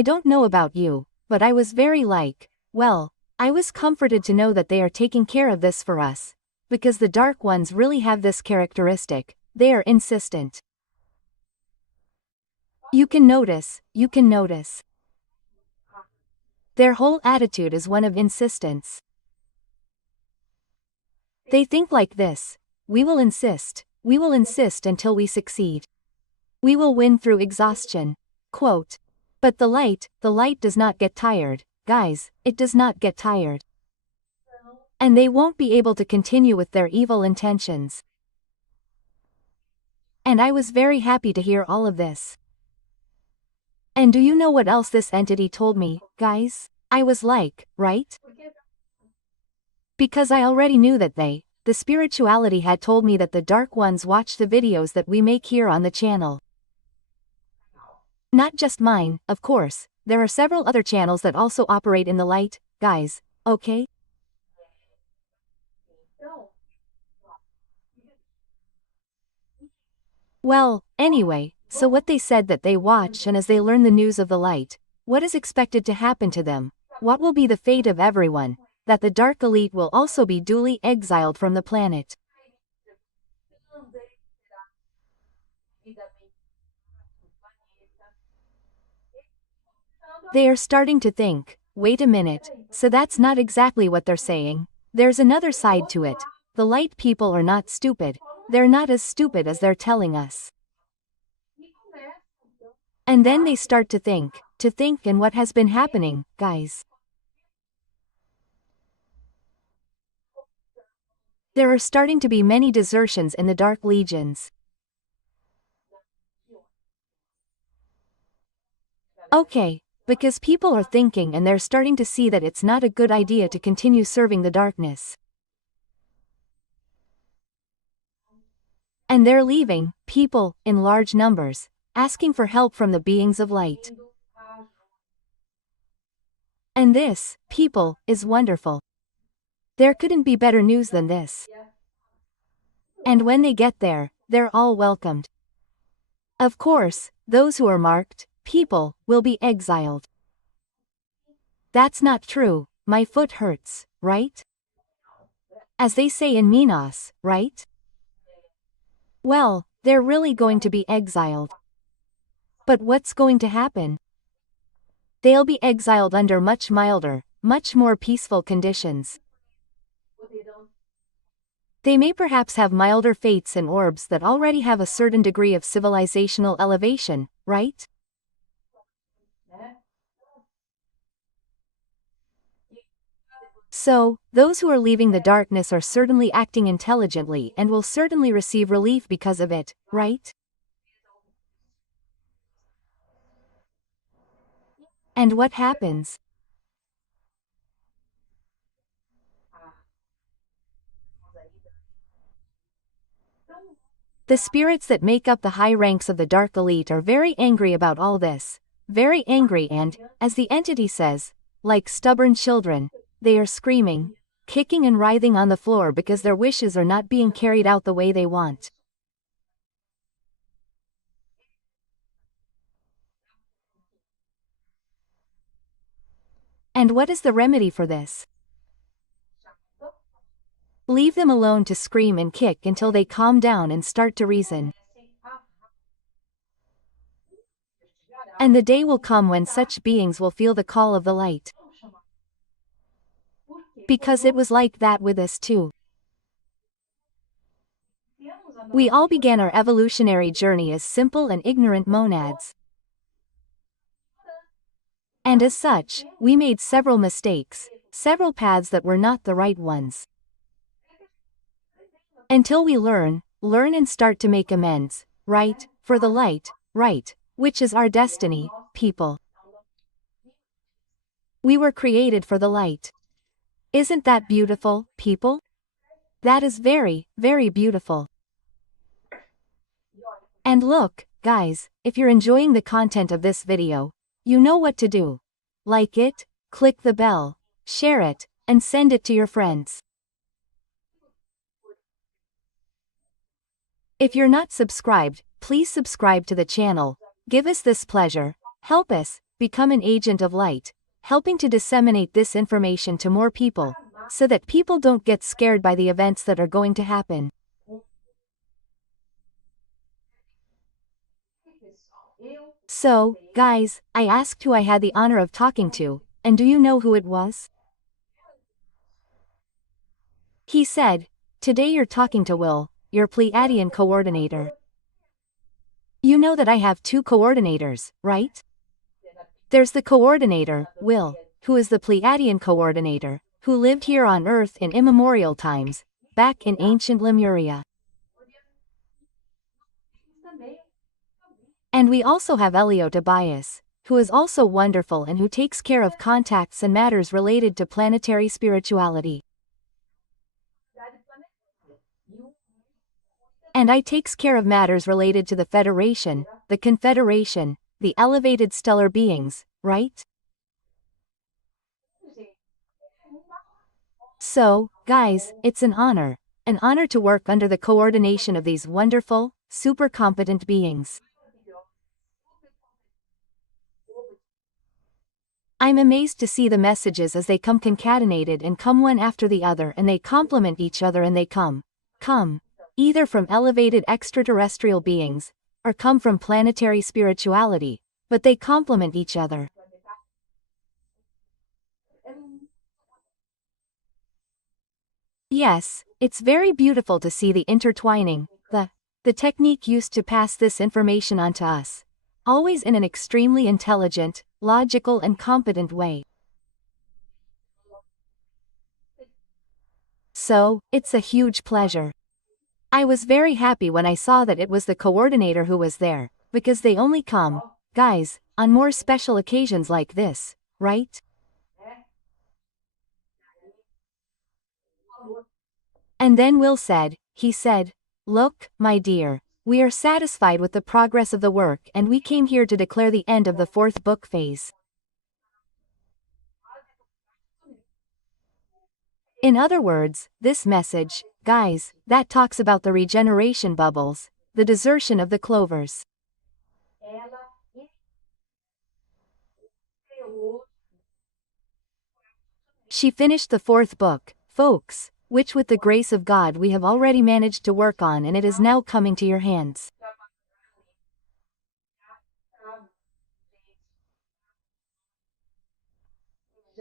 don't know about you, but I was very I was comforted to know that they are taking care of this for us. Because the dark ones really have this characteristic, they are insistent. You can notice. Their whole attitude is one of insistence. They think like this: we will insist until we succeed. We will win through exhaustion. Quote. But the light does not get tired, guys, it does not get tired. And they won't be able to continue with their evil intentions. And I was very happy to hear all of this. And do you know what else this entity told me, guys? I was like, right? Because I already knew that the spirituality had told me that the dark ones watch the videos that we make here on the channel. Not just mine, of course, there are several other channels that also operate in the light, guys, okay? Well, anyway, so what they said that they watch, and as they learn the news of the light, what is expected to happen to them, what will be the fate of everyone, that the dark elite will also be duly exiled from the planet. They are starting to think, wait a minute, so that's not exactly what they're saying. There's another side to it. The light people are not stupid. They're not as stupid as they're telling us. And then they start to think and what has been happening, guys. There are starting to be many desertions in the Dark Legions. Okay. Because people are thinking and they're starting to see that it's not a good idea to continue serving the darkness. And they're leaving, people, in large numbers, asking for help from the beings of light. And this, people, is wonderful. There couldn't be better news than this. And when they get there, they're all welcomed. Of course, those who are marked, people, will be exiled. That's not true, my foot hurts, right? As they say in Minas, right? Well, they're really going to be exiled. But what's going to happen? They'll be exiled under much milder, much more peaceful conditions. They may perhaps have milder fates and orbs that already have a certain degree of civilizational elevation, right? So, those who are leaving the darkness are certainly acting intelligently and will certainly receive relief because of it, right? And what happens? The spirits that make up the high ranks of the dark elite are very angry about all this. Very angry and, as the entity says, like stubborn children, they are screaming, kicking and writhing on the floor because their wishes are not being carried out the way they want. And what is the remedy for this? Leave them alone to scream and kick until they calm down and start to reason. And the day will come when such beings will feel the call of the light. Because it was like that with us too. We all began our evolutionary journey as simple and ignorant monads. And as such, we made several mistakes, several paths that were not the right ones. Until we learn and start to make amends, right, for the light, right, which is our destiny, people. We were created for the light. Isn't that beautiful, people? That is very, very beautiful. And look, guys, if you're enjoying the content of this video, you know what to do. Like it, click the bell, share it, and send it to your friends. If you're not subscribed, please subscribe to the channel. Give us this pleasure. Help us become an agent of light, helping to disseminate this information to more people, so that people don't get scared by the events that are going to happen. So, guys, I asked who I had the honor of talking to, and do you know who it was? He said, "Today you're talking to Will, your Pleiadian coordinator." You know that I have two coordinators, right? There's the coordinator, Will, who is the Pleiadian coordinator, who lived here on Earth in immemorial times, back in ancient Lemuria. And we also have Tobias, who is also wonderful and who takes care of contacts and matters related to planetary spirituality. And I takes care of matters related to the Federation, the Confederation, the elevated stellar beings, right? So, guys, it's an honor to work under the coordination of these wonderful, super competent beings. I'm amazed to see the messages as they come concatenated and come one after the other, and they complement each other, and they come, either from elevated extraterrestrial beings, or come from planetary spirituality, but they complement each other. Yes, it's very beautiful to see the intertwining, the technique used to pass this information on to us, always in an extremely intelligent, logical and competent way. So, it's a huge pleasure. I was very happy when I saw that it was the coordinator who was there, because they only come, guys, on more special occasions like this, right? And then Will said, he said, "Look, my dear, we are satisfied with the progress of the work and we came here to declare the end of the 4th book phase." In other words, this message, guys, that talks about the regeneration bubbles, the desertion of the clovers. She finished the 4th book, folks, which with the grace of God we have already managed to work on, and it is now coming to your hands.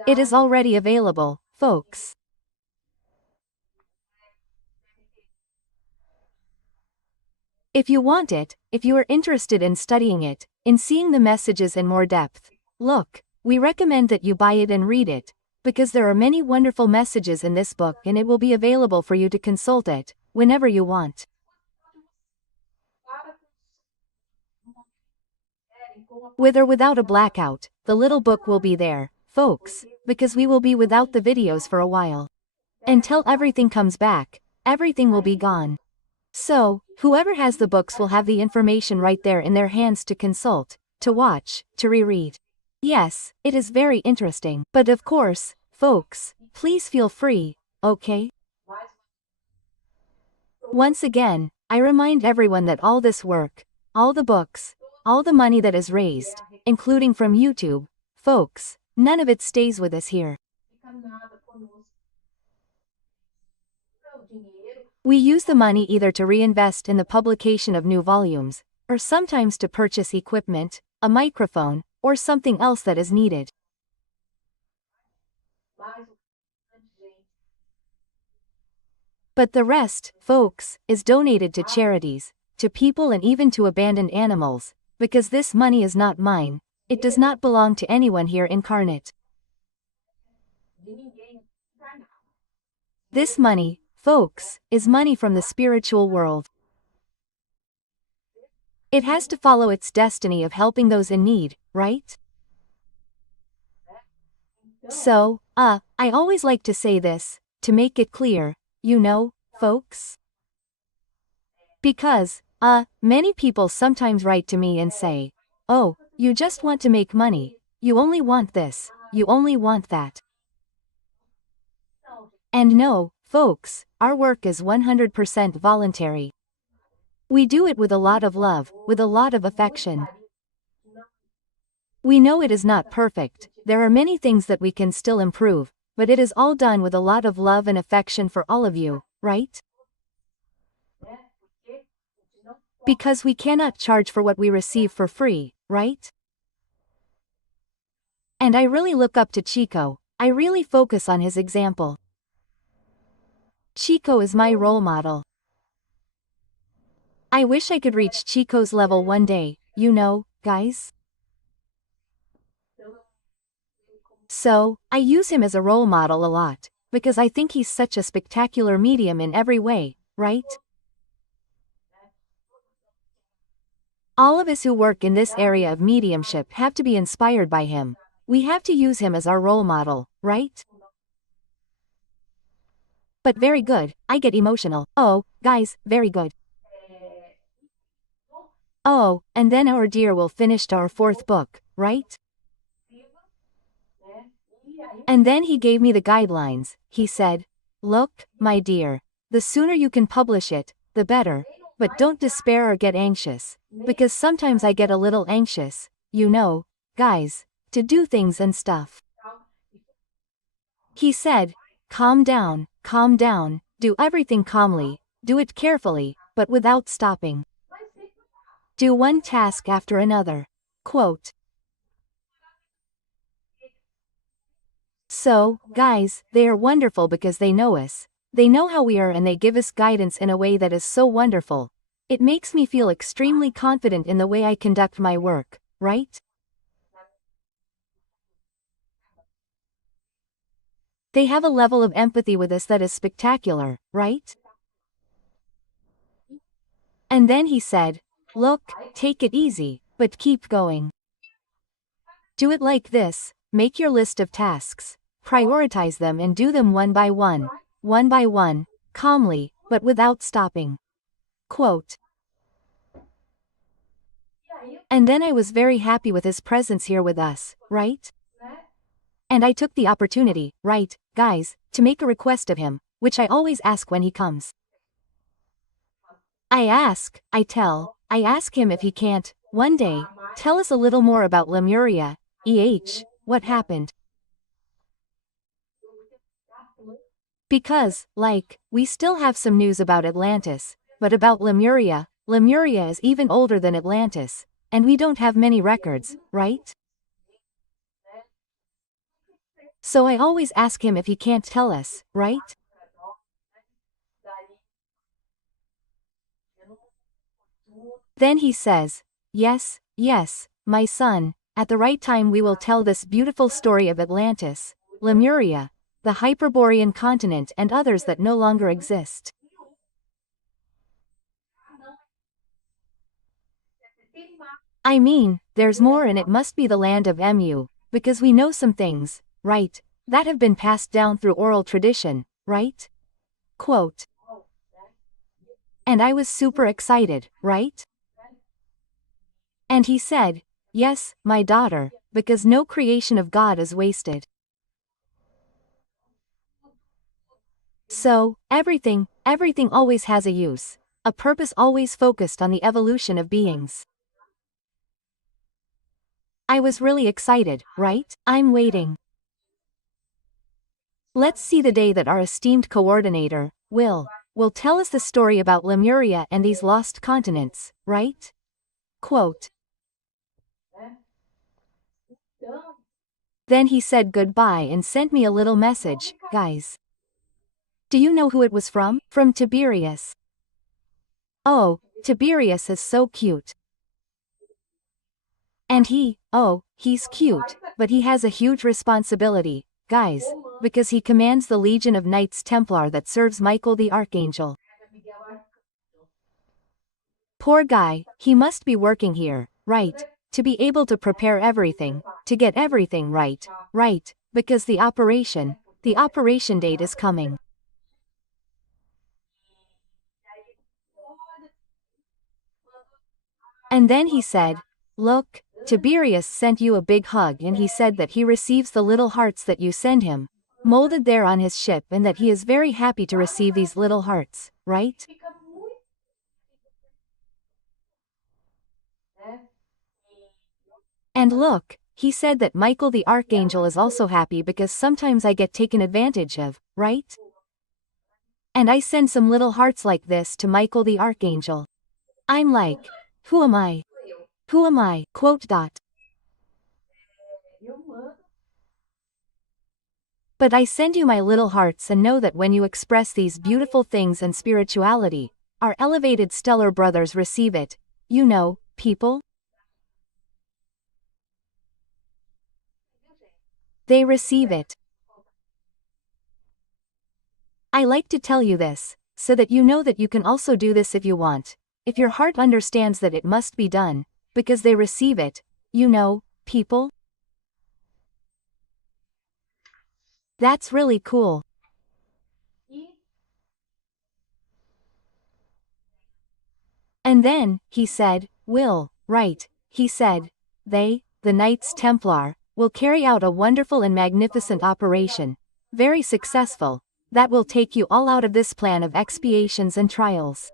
It is already available, folks. If you want it, if you are interested in studying it, in seeing the messages in more depth, look, we recommend that you buy it and read it, because there are many wonderful messages in this book and it will be available for you to consult it, whenever you want. With or without a blackout, the little book will be there, folks, because we will be without the videos for a while. Until everything comes back, everything will be gone. So, whoever has the books will have the information right there in their hands to consult, to watch, to reread. Yes, it is very interesting. But of course, folks, please feel free, okay? Once again, I remind everyone that all this work, all the books, all the money that is raised, including from YouTube, folks, none of it stays with us here. We use the money either to reinvest in the publication of new volumes, or sometimes to purchase equipment, a microphone, or something else that is needed. But the rest, folks, is donated to charities, to people and even to abandoned animals, because this money is not mine, it does not belong to anyone here incarnate. This money, folks, is money from the spiritual world. It has to follow its destiny of helping those in need, right? So, I always like to say this, to make it clear, you know, folks? Because, many people sometimes write to me and say, oh, you just want to make money, you only want this, you only want that. And no, folks, our work is 100% voluntary. We do it with a lot of love, with a lot of affection. We know it is not perfect, there are many things that we can still improve, but it is all done with a lot of love and affection for all of you, right? Because we cannot charge for what we receive for free, right? And I really look up to Chico, I really focus on his example. Chico is my role model. I wish I could reach Chico's level one day, you know, guys? So, I use him as a role model a lot, because I think he's such a spectacular medium in every way, right? All of us who work in this area of mediumship have to be inspired by him. We have to use him as our role model, right? But very good, I get emotional. Oh, guys, very good. Oh, and then our dear will finish our fourth book, right? And then he gave me the guidelines, he said, look, my dear, the sooner you can publish it, the better, but don't despair or get anxious, because sometimes I get a little anxious, you know, guys, to do things and stuff. He said, calm down, do everything calmly, do it carefully, but without stopping. Do one task after another. Quote. So, guys, they are wonderful because they know us. They know how we are and they give us guidance in a way that is so wonderful. It makes me feel extremely confident in the way I conduct my work, right? They have a level of empathy with us that is spectacular, right? And then he said, look, take it easy, but keep going. Do it like this, make your list of tasks, prioritize them and do them one by one, calmly, but without stopping. Quote. And then I was very happy with his presence here with us, right? And I took the opportunity, right, guys, to make a request of him, which I always ask when he comes. I ask him if he can't, one day, tell us a little more about Lemuria, what happened? Because, we still have some news about Atlantis, but about Lemuria is even older than Atlantis, and we don't have many records, right? So I always ask him if he can't tell us, right? Then he says, yes, my son, at the right time we will tell this beautiful story of Atlantis, Lemuria, the Hyperborean continent and others that no longer exist. I mean, there's more and it must be the land of Mu, because we know some things, right, that have been passed down through oral tradition, right? Quote. And I was super excited, right? And he said, yes, my daughter, because no creation of God is wasted. So, everything always has a use, a purpose always focused on the evolution of beings. I was really excited, right? I'm waiting. Let's see the day that our esteemed coordinator, will tell us the story about Lemuria and these lost continents, right? Quote. Then he said goodbye and sent me a little message, guys. Do you know who it was from? From Tiberius. Oh, Tiberius is so cute. And he's cute, but he has a huge responsibility, guys, because he commands the Legion of Knights Templar that serves Michael the Archangel. Poor guy, he must be working here, right, to be able to prepare everything, to get everything right, because the operation date is coming. And then he said, look, Tiberius sent you a big hug and he said that he receives the little hearts that you send him, molded there on his ship, and that he is very happy to receive these little hearts, right? And look, he said that Michael the Archangel is also happy because sometimes I get taken advantage of, right? And I send some little hearts like this to Michael the Archangel. I'm like, who am I? Who am I? Quote dot. But I send you my little hearts and know that when you express these beautiful things and spirituality, our elevated stellar brothers receive it, you know, people? They receive it. I like to tell you this, so that you know that you can also do this if you want, if your heart understands that it must be done, because they receive it, you know, people? That's really cool. And then, he said, he said, they, the Knights Templar, will carry out a wonderful and magnificent operation, very successful, that will take you all out of this plan of expiations and trials.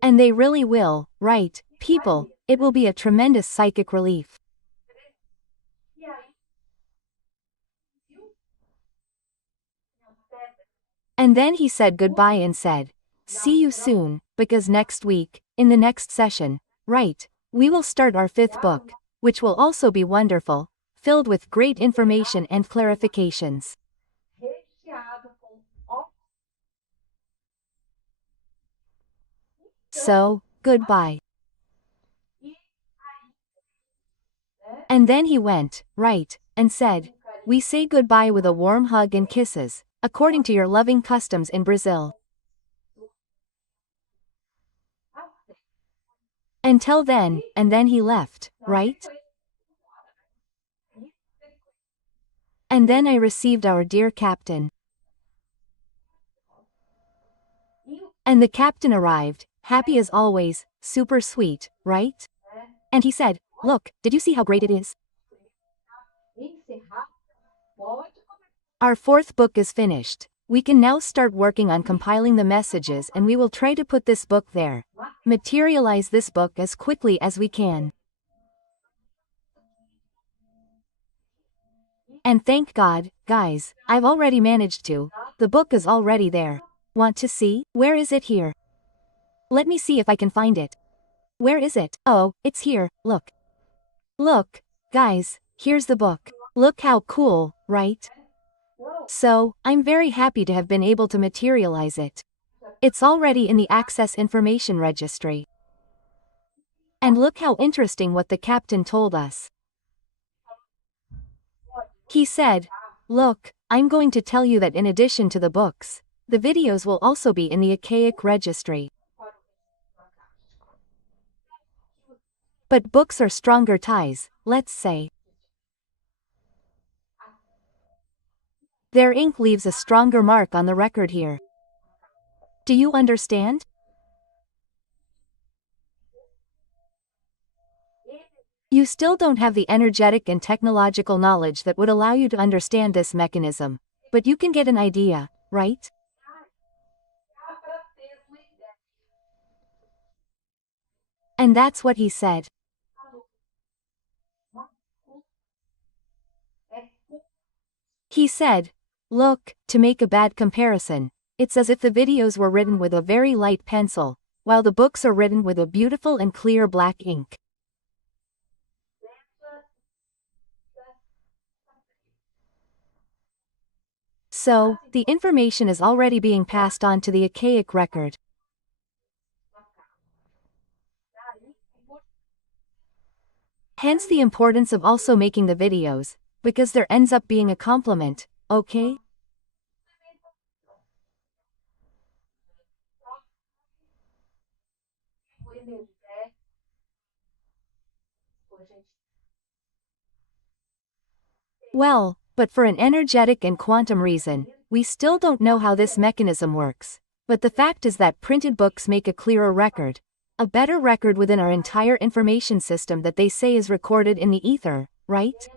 And they really will, right, people, it will be a tremendous psychic relief. And then he said goodbye and said, see you soon, because next week, in the next session, right, we will start our 5th book, which will also be wonderful, filled with great information and clarifications. So, goodbye. And then he went, right, and said, we say goodbye with a warm hug and kisses, according to your loving customs in Brazil. Until then, and then he left, right? And then I received our dear captain. And the captain arrived, happy as always, super sweet, right? And he said, look, did you see how great it is? Our 4th book is finished. We can now start working on compiling the messages, and we will try to put this book there. Materialize this book as quickly as we can. And thank God, guys, I've already managed to. The book is already there. Want to see? Where is it here? Let me see if I can find it. Where is it? Oh, it's here, look. Look, guys, here's the book. Look how cool, right? So, I'm very happy to have been able to materialize it. It's already in the Access Information Registry. And look how interesting what the captain told us. He said, look, I'm going to tell you that in addition to the books, the videos will also be in the Archaic Registry. But books are stronger ties, let's say. Their ink leaves a stronger mark on the record here. Do you understand? You still don't have the energetic and technological knowledge that would allow you to understand this mechanism, but you can get an idea, right? And that's what he said. He said, look, to make a bad comparison, it's as if the videos were written with a very light pencil, while the books are written with a beautiful and clear black ink. So, the information is already being passed on to the archaic record. Hence the importance of also making the videos, because there ends up being a complement, okay? Well, but for an energetic and quantum reason, we still don't know how this mechanism works. But the fact is that printed books make a clearer record. A better record within our entire information system that they say is recorded in the ether, right?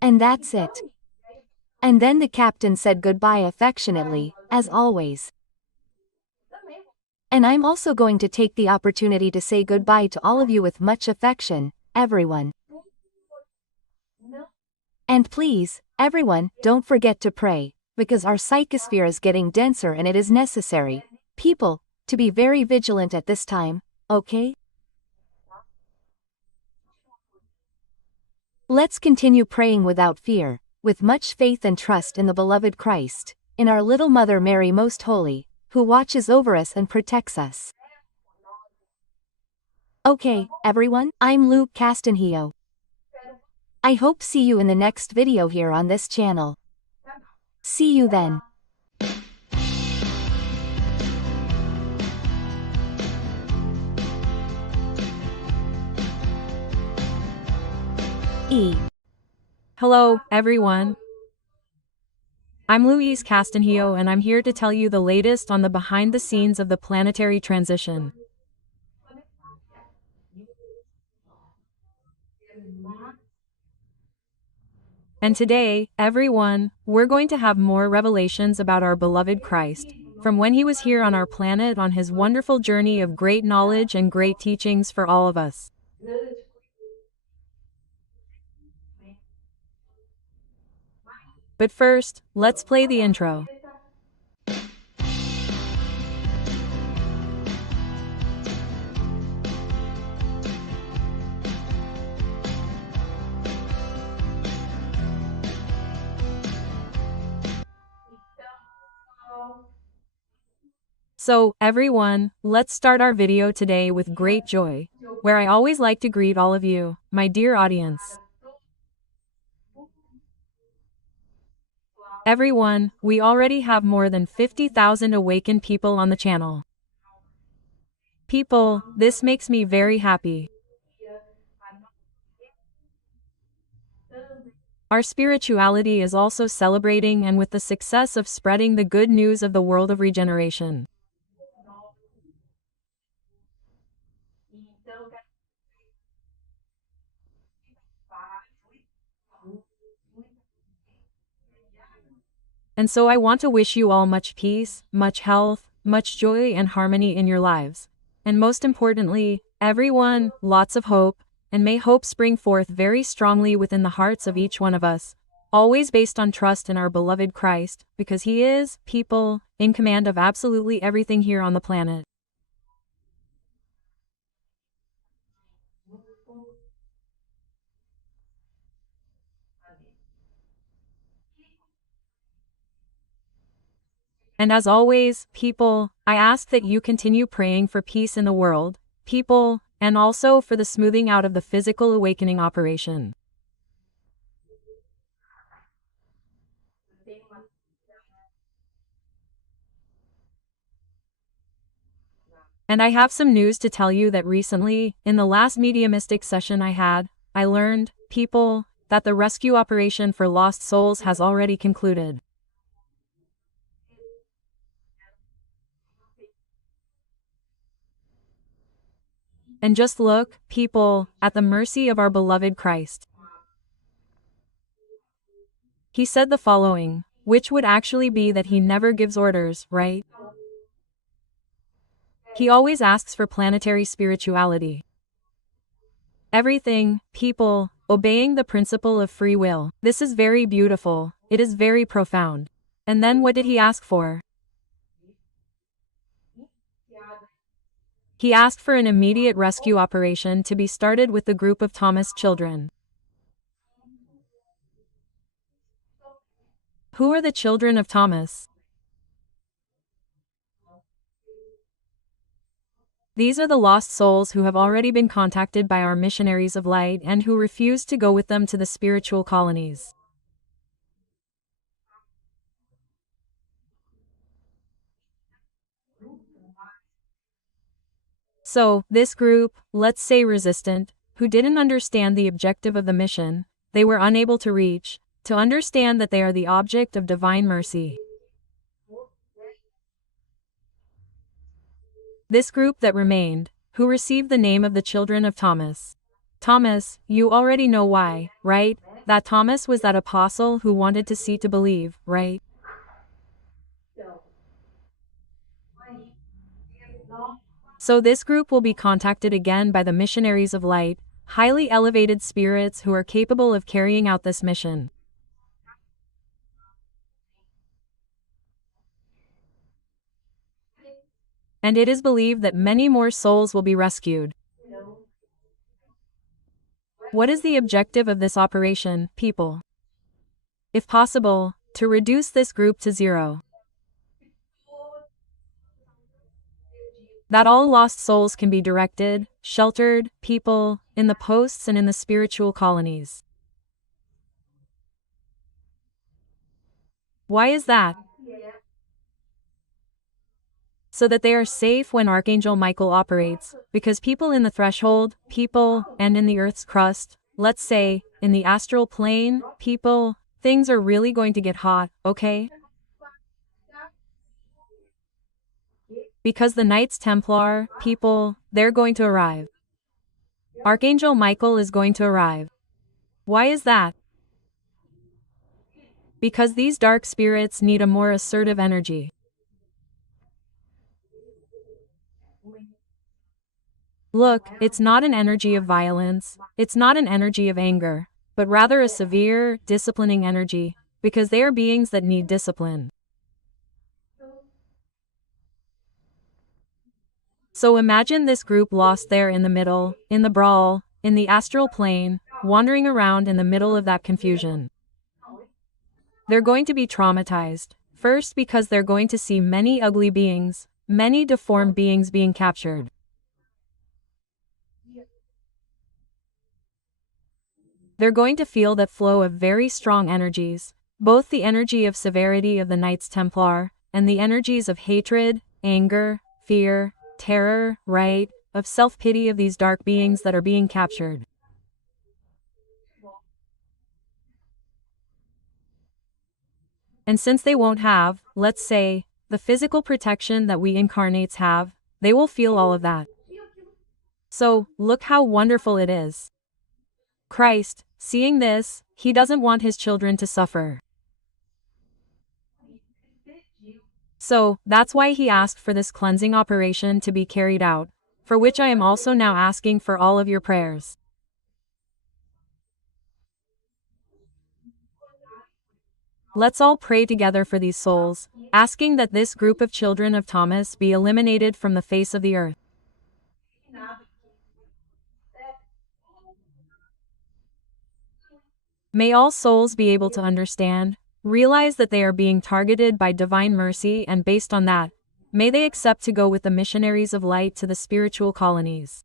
And that's it. And then the captain said goodbye affectionately, as always. And I'm also going to take the opportunity to say goodbye to all of you with much affection, everyone. And please, everyone, don't forget to pray, because our psychosphere is getting denser and it is necessary, people, to be very vigilant at this time, okay? Let's continue praying without fear, with much faith and trust in the beloved Christ, in our little Mother Mary Most Holy, who watches over us and protects us. Okay, everyone, I'm Luke Castanhio. I hope see you in the next video here on this channel. See you then. E. Hello, everyone. I'm Louise Castanhio and I'm here to tell you the latest on the behind the scenes of the planetary transition. And today, everyone, we're going to have more revelations about our beloved Christ, from when he was here on our planet on his wonderful journey of great knowledge and great teachings for all of us. But first, let's play the intro. So, everyone, let's start our video today with great joy, where I always like to greet all of you, my dear audience. Everyone, we already have more than 50,000 awakened people on the channel. People, this makes me very happy. Our spirituality is also celebrating and with the success of spreading the good news of the world of regeneration. And so I want to wish you all much peace, much health, much joy and harmony in your lives. And most importantly, everyone, lots of hope, and may hope spring forth very strongly within the hearts of each one of us, always based on trust in our beloved Christ, because he is, people, in command of absolutely everything here on the planet. And as always, people, I ask that you continue praying for peace in the world, people, and also for the smoothing out of the physical awakening operation. And I have some news to tell you that recently, in the last mediumistic session I had, I learned, people, that the rescue operation for lost souls has already concluded. And just look, people, at the mercy of our beloved Christ. He said the following, which would actually be that he never gives orders, right? He always asks for planetary spirituality. Everything, people, obeying the principle of free will. This is very beautiful, it is very profound. And then what did he ask for? He asked for an immediate rescue operation to be started with the group of Thomas children. Who are the children of Thomas? These are the lost souls who have already been contacted by our missionaries of light and who refused to go with them to the spiritual colonies. So, this group, let's say resistant, who didn't understand the objective of the mission, they were unable to reach, to understand that they are the object of divine mercy. This group that remained, who received the name of the children of Thomas. Thomas, you already know why, right? That Thomas was that apostle who wanted to see to believe, right? So this group will be contacted again by the missionaries of light, highly elevated spirits who are capable of carrying out this mission. And it is believed that many more souls will be rescued. What is the objective of this operation, people? If possible, to reduce this group to zero. That all lost souls can be directed, sheltered, people, in the posts and in the spiritual colonies. Why is that? So that they are safe when Archangel Michael operates, because people in the threshold, people, and in the Earth's crust, let's say, in the astral plane, people, things are really going to get hot, okay? Because the Knights Templar, people, they're going to arrive. Archangel Michael is going to arrive. Why is that? Because these dark spirits need a more assertive energy. Look, it's not an energy of violence, it's not an energy of anger, but rather a severe, disciplining energy, because they are beings that need discipline. So imagine this group lost there in the middle, in the brawl, in the astral plane, wandering around in the middle of that confusion. They're going to be traumatized, first because they're going to see many ugly beings, many deformed beings being captured. They're going to feel that flow of very strong energies, both the energy of severity of the Knights Templar, and the energies of hatred, anger, fear, terror, right, of self-pity of these dark beings that are being captured. And since they won't have, let's say, the physical protection that we incarnates have, they will feel all of that. So, look how wonderful it is. Christ, seeing this, he doesn't want his children to suffer. So, that's why he asked for this cleansing operation to be carried out, for which I am also now asking for all of your prayers. Let's all pray together for these souls, asking that this group of children of Thomas be eliminated from the face of the earth. May all souls be able to understand, realize that they are being targeted by divine mercy, and based on that, may they accept to go with the missionaries of light to the spiritual colonies.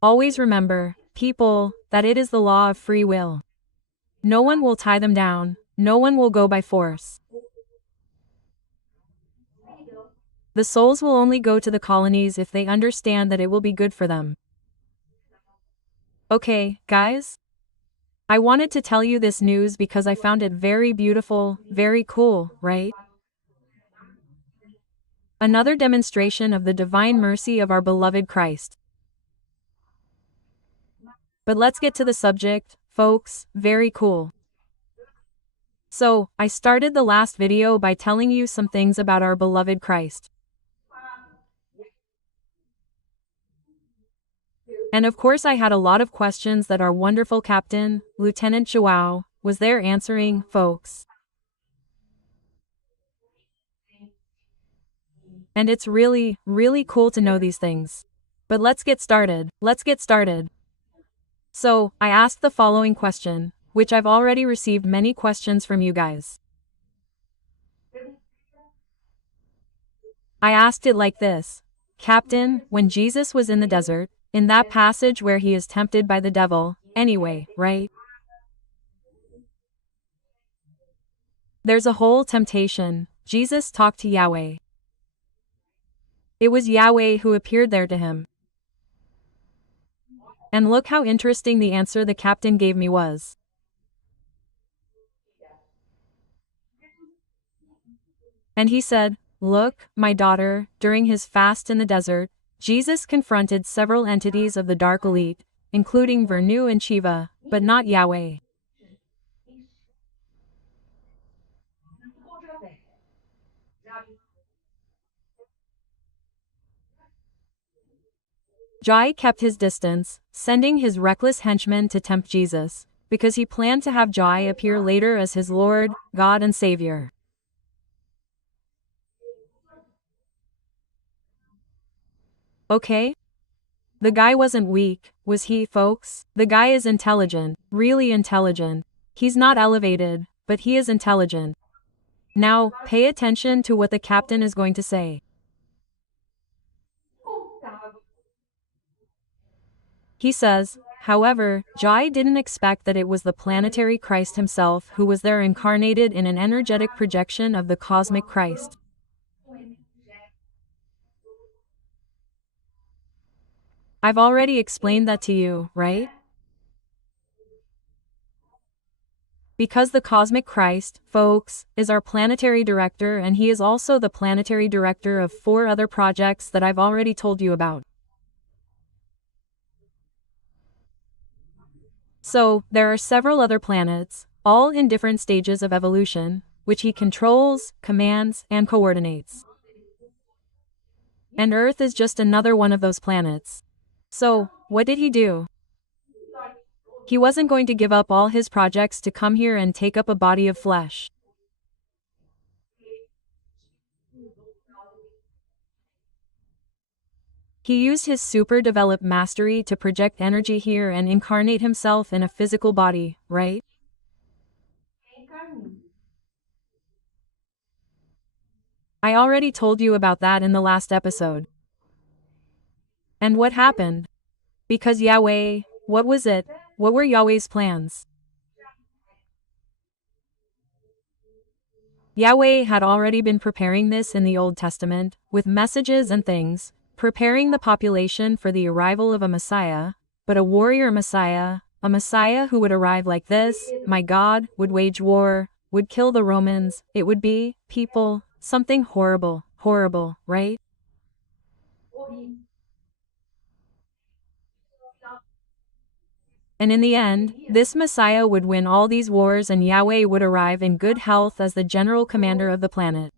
Always remember, people, that it is the law of free will. No one will tie them down, no one will go by force. The souls will only go to the colonies if they understand that it will be good for them. Okay, guys? I wanted to tell you this news because I found it very beautiful, very cool, right? Another demonstration of the divine mercy of our beloved Christ. But let's get to the subject, folks. Very cool. So, I started the last video by telling you some things about our beloved Christ. And of course I had a lot of questions that our wonderful captain, Lieutenant Joao, was there answering, folks. And it's really, really cool to know these things. But let's get started. So, I asked the following question, which I've already received many questions from you guys. I asked it like this. Captain, when Jesus was in the desert, in that passage where he is tempted by the devil, anyway, right? There's a whole temptation. Jesus talked to Yahweh. It was Yahweh who appeared there to him. And look how interesting the answer the captain gave me was. And he said, "Look, my daughter, during his fast in the desert, Jesus confronted several entities of the dark elite, including Vernu and Shiva, but not Yahweh." Jai kept his distance, sending his reckless henchmen to tempt Jesus, because he planned to have Jai appear later as his Lord, God and Savior. Okay? The guy wasn't weak, was he, folks? The guy is intelligent, really intelligent. He's not elevated, but he is intelligent. Now, pay attention to what the captain is going to say. He says, however, Jai didn't expect that it was the planetary Christ himself who was there incarnated in an energetic projection of the cosmic Christ. I've already explained that to you, right? Because the cosmic Christ, folks, is our planetary director, and he is also the planetary director of 4 other projects that I've already told you about. So, there are several other planets, all in different stages of evolution, which he controls, commands, and coordinates. And Earth is just another one of those planets. So, what did he do? He wasn't going to give up all his projects to come here and take up a body of flesh. He used his super-developed mastery to project energy here and incarnate himself in a physical body, right? I already told you about that in the last episode. And what happened? Because Yahweh, what was it? What were Yahweh's plans? Yahweh had already been preparing this in the Old Testament, with messages and things, preparing the population for the arrival of a Messiah, but a warrior Messiah, a Messiah who would arrive like this, my God, would wage war, would kill the Romans, it would be, people, something horrible, right? And in the end, this Messiah would win all these wars and Yahweh would arrive in good health as the general commander of the planet.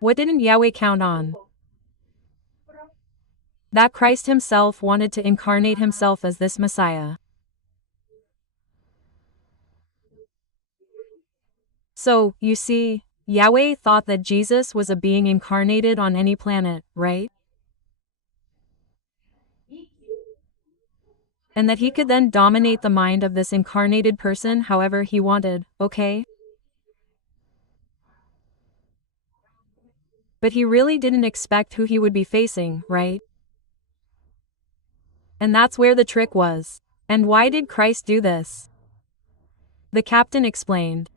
What didn't Yahweh count on? That Christ himself wanted to incarnate himself as this Messiah. So, you see, Yahweh thought that Jesus was a being incarnated on any planet, right? And that he could then dominate the mind of this incarnated person however he wanted, okay? But he really didn't expect who he would be facing, right? And that's where the trick was. And why did Christ do this? The captain explained.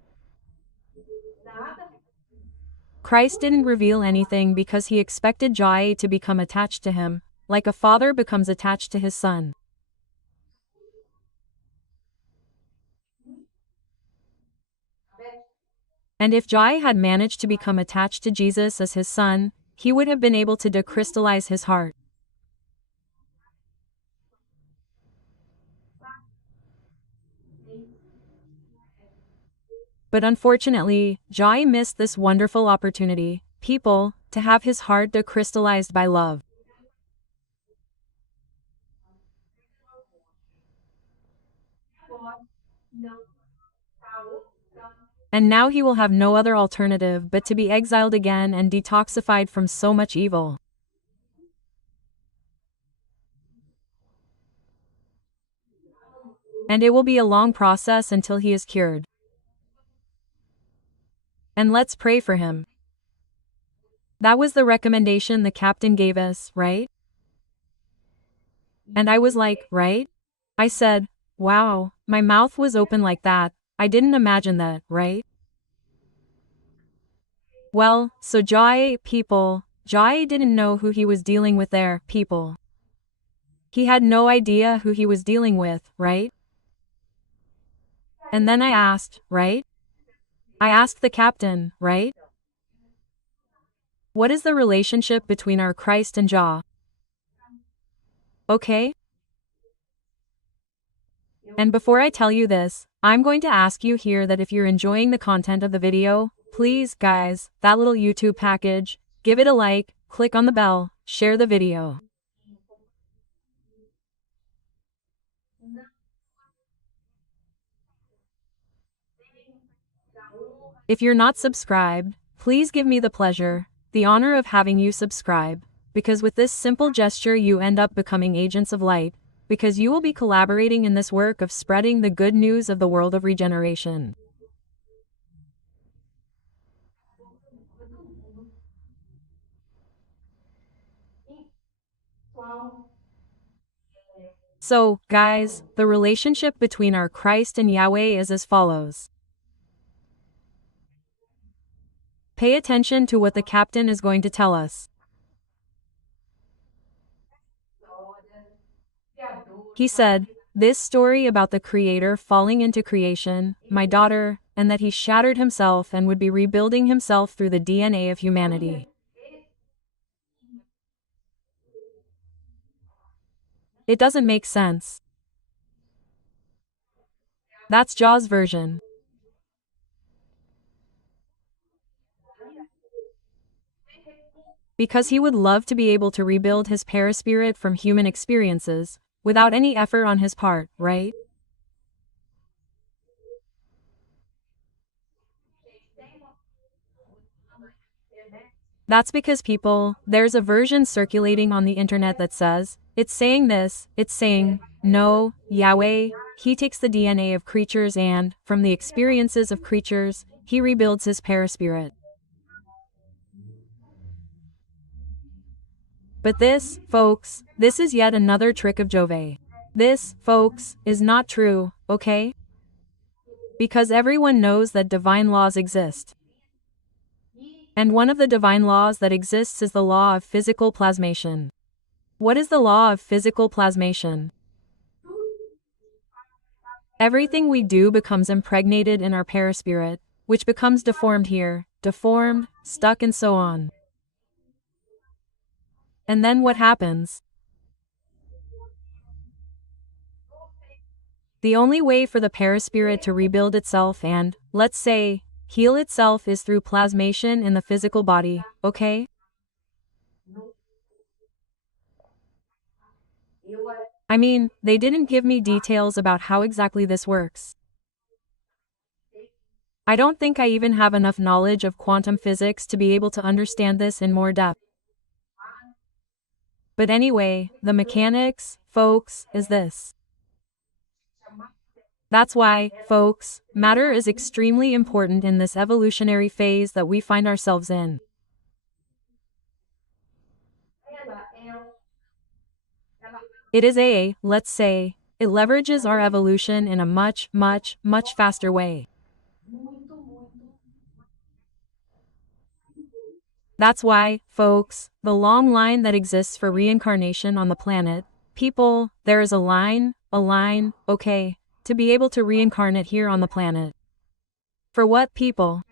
Christ didn't reveal anything because he expected Jai to become attached to him, like a father becomes attached to his son. And if Jai had managed to become attached to Jesus as his son, he would have been able to decrystallize his heart. But unfortunately, Jai missed this wonderful opportunity, people, to have his heart decrystallized by love. And now he will have no other alternative but to be exiled again and detoxified from so much evil. And it will be a long process until he is cured. And let's pray for him. That was the recommendation the captain gave us, right? And I was like, right? I said, wow, my mouth was open like that. I didn't imagine that, right? Well, so Jai didn't know who he was dealing with there, people. He had no idea who he was dealing with, right? And then I asked, right? I asked the captain, right? What is the relationship between our Christ and Jah? Okay? And before I tell you this, I'm going to ask you here that if you're enjoying the content of the video, please, guys, that little YouTube package, give it a like, click on the bell, share the video. If you're not subscribed, please give me the pleasure, the honor of having you subscribe, because with this simple gesture you end up becoming agents of light, because you will be collaborating in this work of spreading the good news of the world of regeneration. So, guys, the relationship between our Christ and Yahweh is as follows. Pay attention to what the captain is going to tell us. He said, this story about the Creator falling into creation, my daughter, and that he shattered himself and would be rebuilding himself through the DNA of humanity. It doesn't make sense. That's Jah's version. Because he would love to be able to rebuild his paraspirit from human experiences, without any effort on his part, right? That's because people, there's a version circulating on the internet that says, it's saying this, it's saying, no, Yahweh, he takes the DNA of creatures and, from the experiences of creatures, he rebuilds his paraspirit. But this, folks, this is yet another trick of Jove. This, folks, is not true, okay? Because everyone knows that divine laws exist. And one of the divine laws that exists is the law of physical plasmation. What is the law of physical plasmation? Everything we do becomes impregnated in our paraspirit, which becomes deformed here, deformed, stuck and so on. And then what happens? The only way for the paraspirit to rebuild itself and, let's say, heal itself is through plasmation in the physical body, okay? I mean, they didn't give me details about how exactly this works. I don't think I even have enough knowledge of quantum physics to be able to understand this in more depth. But anyway, the mechanics, folks, is this. That's why, folks, matter is extremely important in this evolutionary phase that we find ourselves in. It is let's say, it leverages our evolution in a much, much, much faster way. That's why, folks, the long line that exists for reincarnation on the planet, people, there is a line, okay, to be able to reincarnate here on the planet. For what people?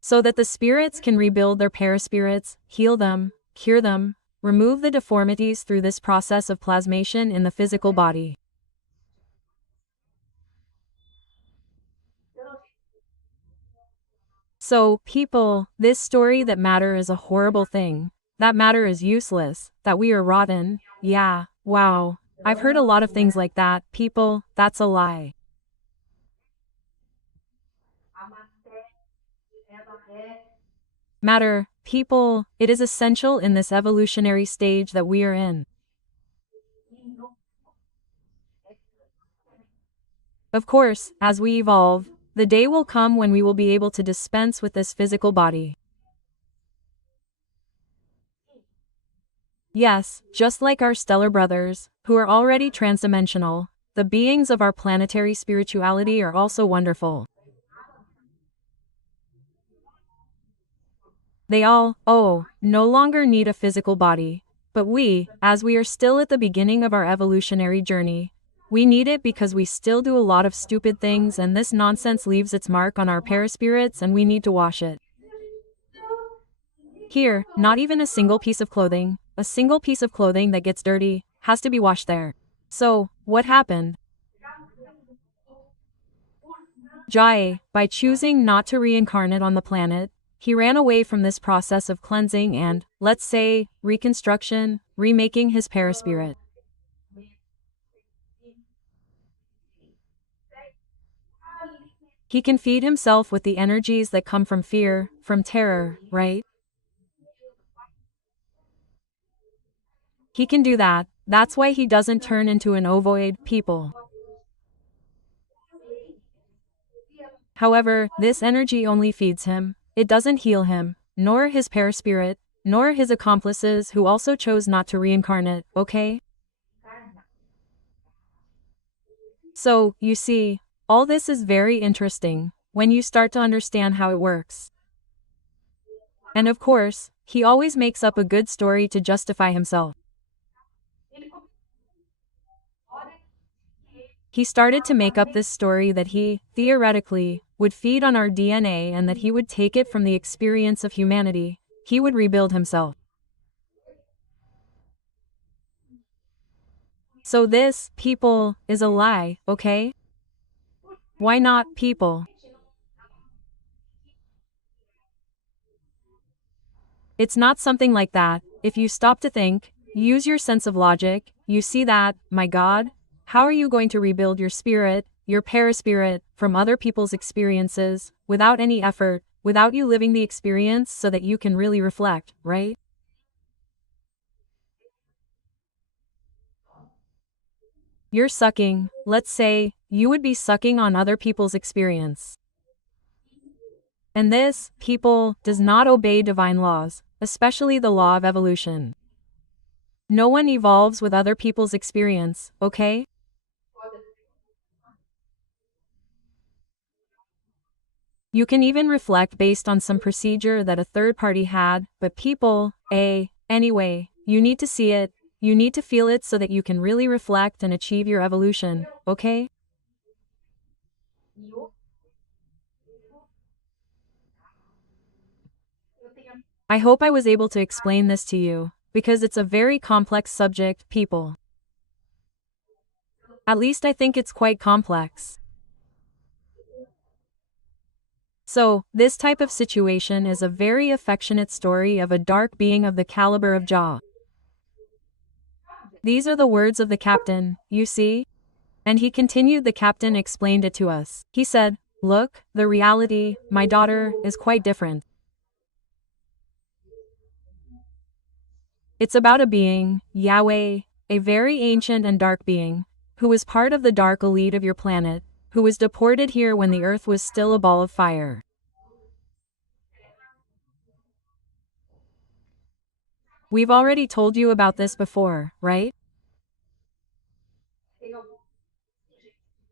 So that the spirits can rebuild their paraspirits, heal them, cure them, remove the deformities through this process of plasmation in the physical body. So, people, this story that matter is a horrible thing, that matter is useless, that we are rotten, yeah, wow, I've heard a lot of things like that, people, that's a lie. Matter, people, it is essential in this evolutionary stage that we are in. Of course, as we evolve, the day will come when we will be able to dispense with this physical body. Yes, just like our stellar brothers, who are already transdimensional, the beings of our planetary spirituality are also wonderful. They all, no longer need a physical body. But we, as we are still at the beginning of our evolutionary journey, we need it because we still do a lot of stupid things and this nonsense leaves its mark on our paraspirits and we need to wash it. Here, not even a single piece of clothing that gets dirty, has to be washed there. So, what happened? Jai, by choosing not to reincarnate on the planet, he ran away from this process of cleansing and, let's say, reconstruction, remaking his paraspirit. He can feed himself with the energies that come from fear, from terror, right? He can do that, that's why he doesn't turn into an ovoid, people. However, this energy only feeds him, it doesn't heal him, nor his paraspirit, nor his accomplices who also chose not to reincarnate, okay? So, you see, all this is very interesting, when you start to understand how it works. And of course, he always makes up a good story to justify himself. He started to make up this story that he, theoretically, would feed on our DNA and that he would take it from the experience of humanity, he would rebuild himself. So this, people, is a lie, okay? Why not, people? It's not something like that. If you stop to think, use your sense of logic, you see that, my God, how are you going to rebuild your spirit, your paraspirit, from other people's experiences, without any effort, without you living the experience so that you can really reflect, right? You're sucking, let's say, you would be sucking on other people's experience. And this, people, does not obey divine laws, especially the law of evolution. No one evolves with other people's experience, okay? You can even reflect based on some procedure that a third party had, but people, anyway, you need to see it, you need to feel it so that you can really reflect and achieve your evolution, okay? I hope I was able to explain this to you, because it's a very complex subject, people. At least I think it's quite complex. So, this type of situation is a very affectionate story of a dark being of the caliber of Jah. These are the words of the captain, you see? And he continued, the captain explained it to us. He said, look, the reality, my daughter, is quite different. It's about a being, Yahweh, a very ancient and dark being, who was part of the dark elite of your planet, who was deported here when the earth was still a ball of fire. We've already told you about this before, right?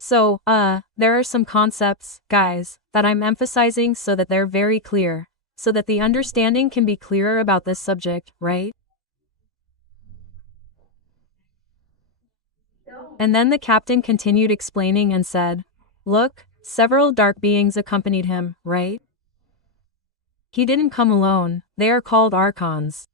So, there are some concepts, guys, that I'm emphasizing so that they're very clear, so that the understanding can be clearer about this subject, right? And then the captain continued explaining and said, "Look, several dark beings accompanied him, right? He didn't come alone, they are called archons.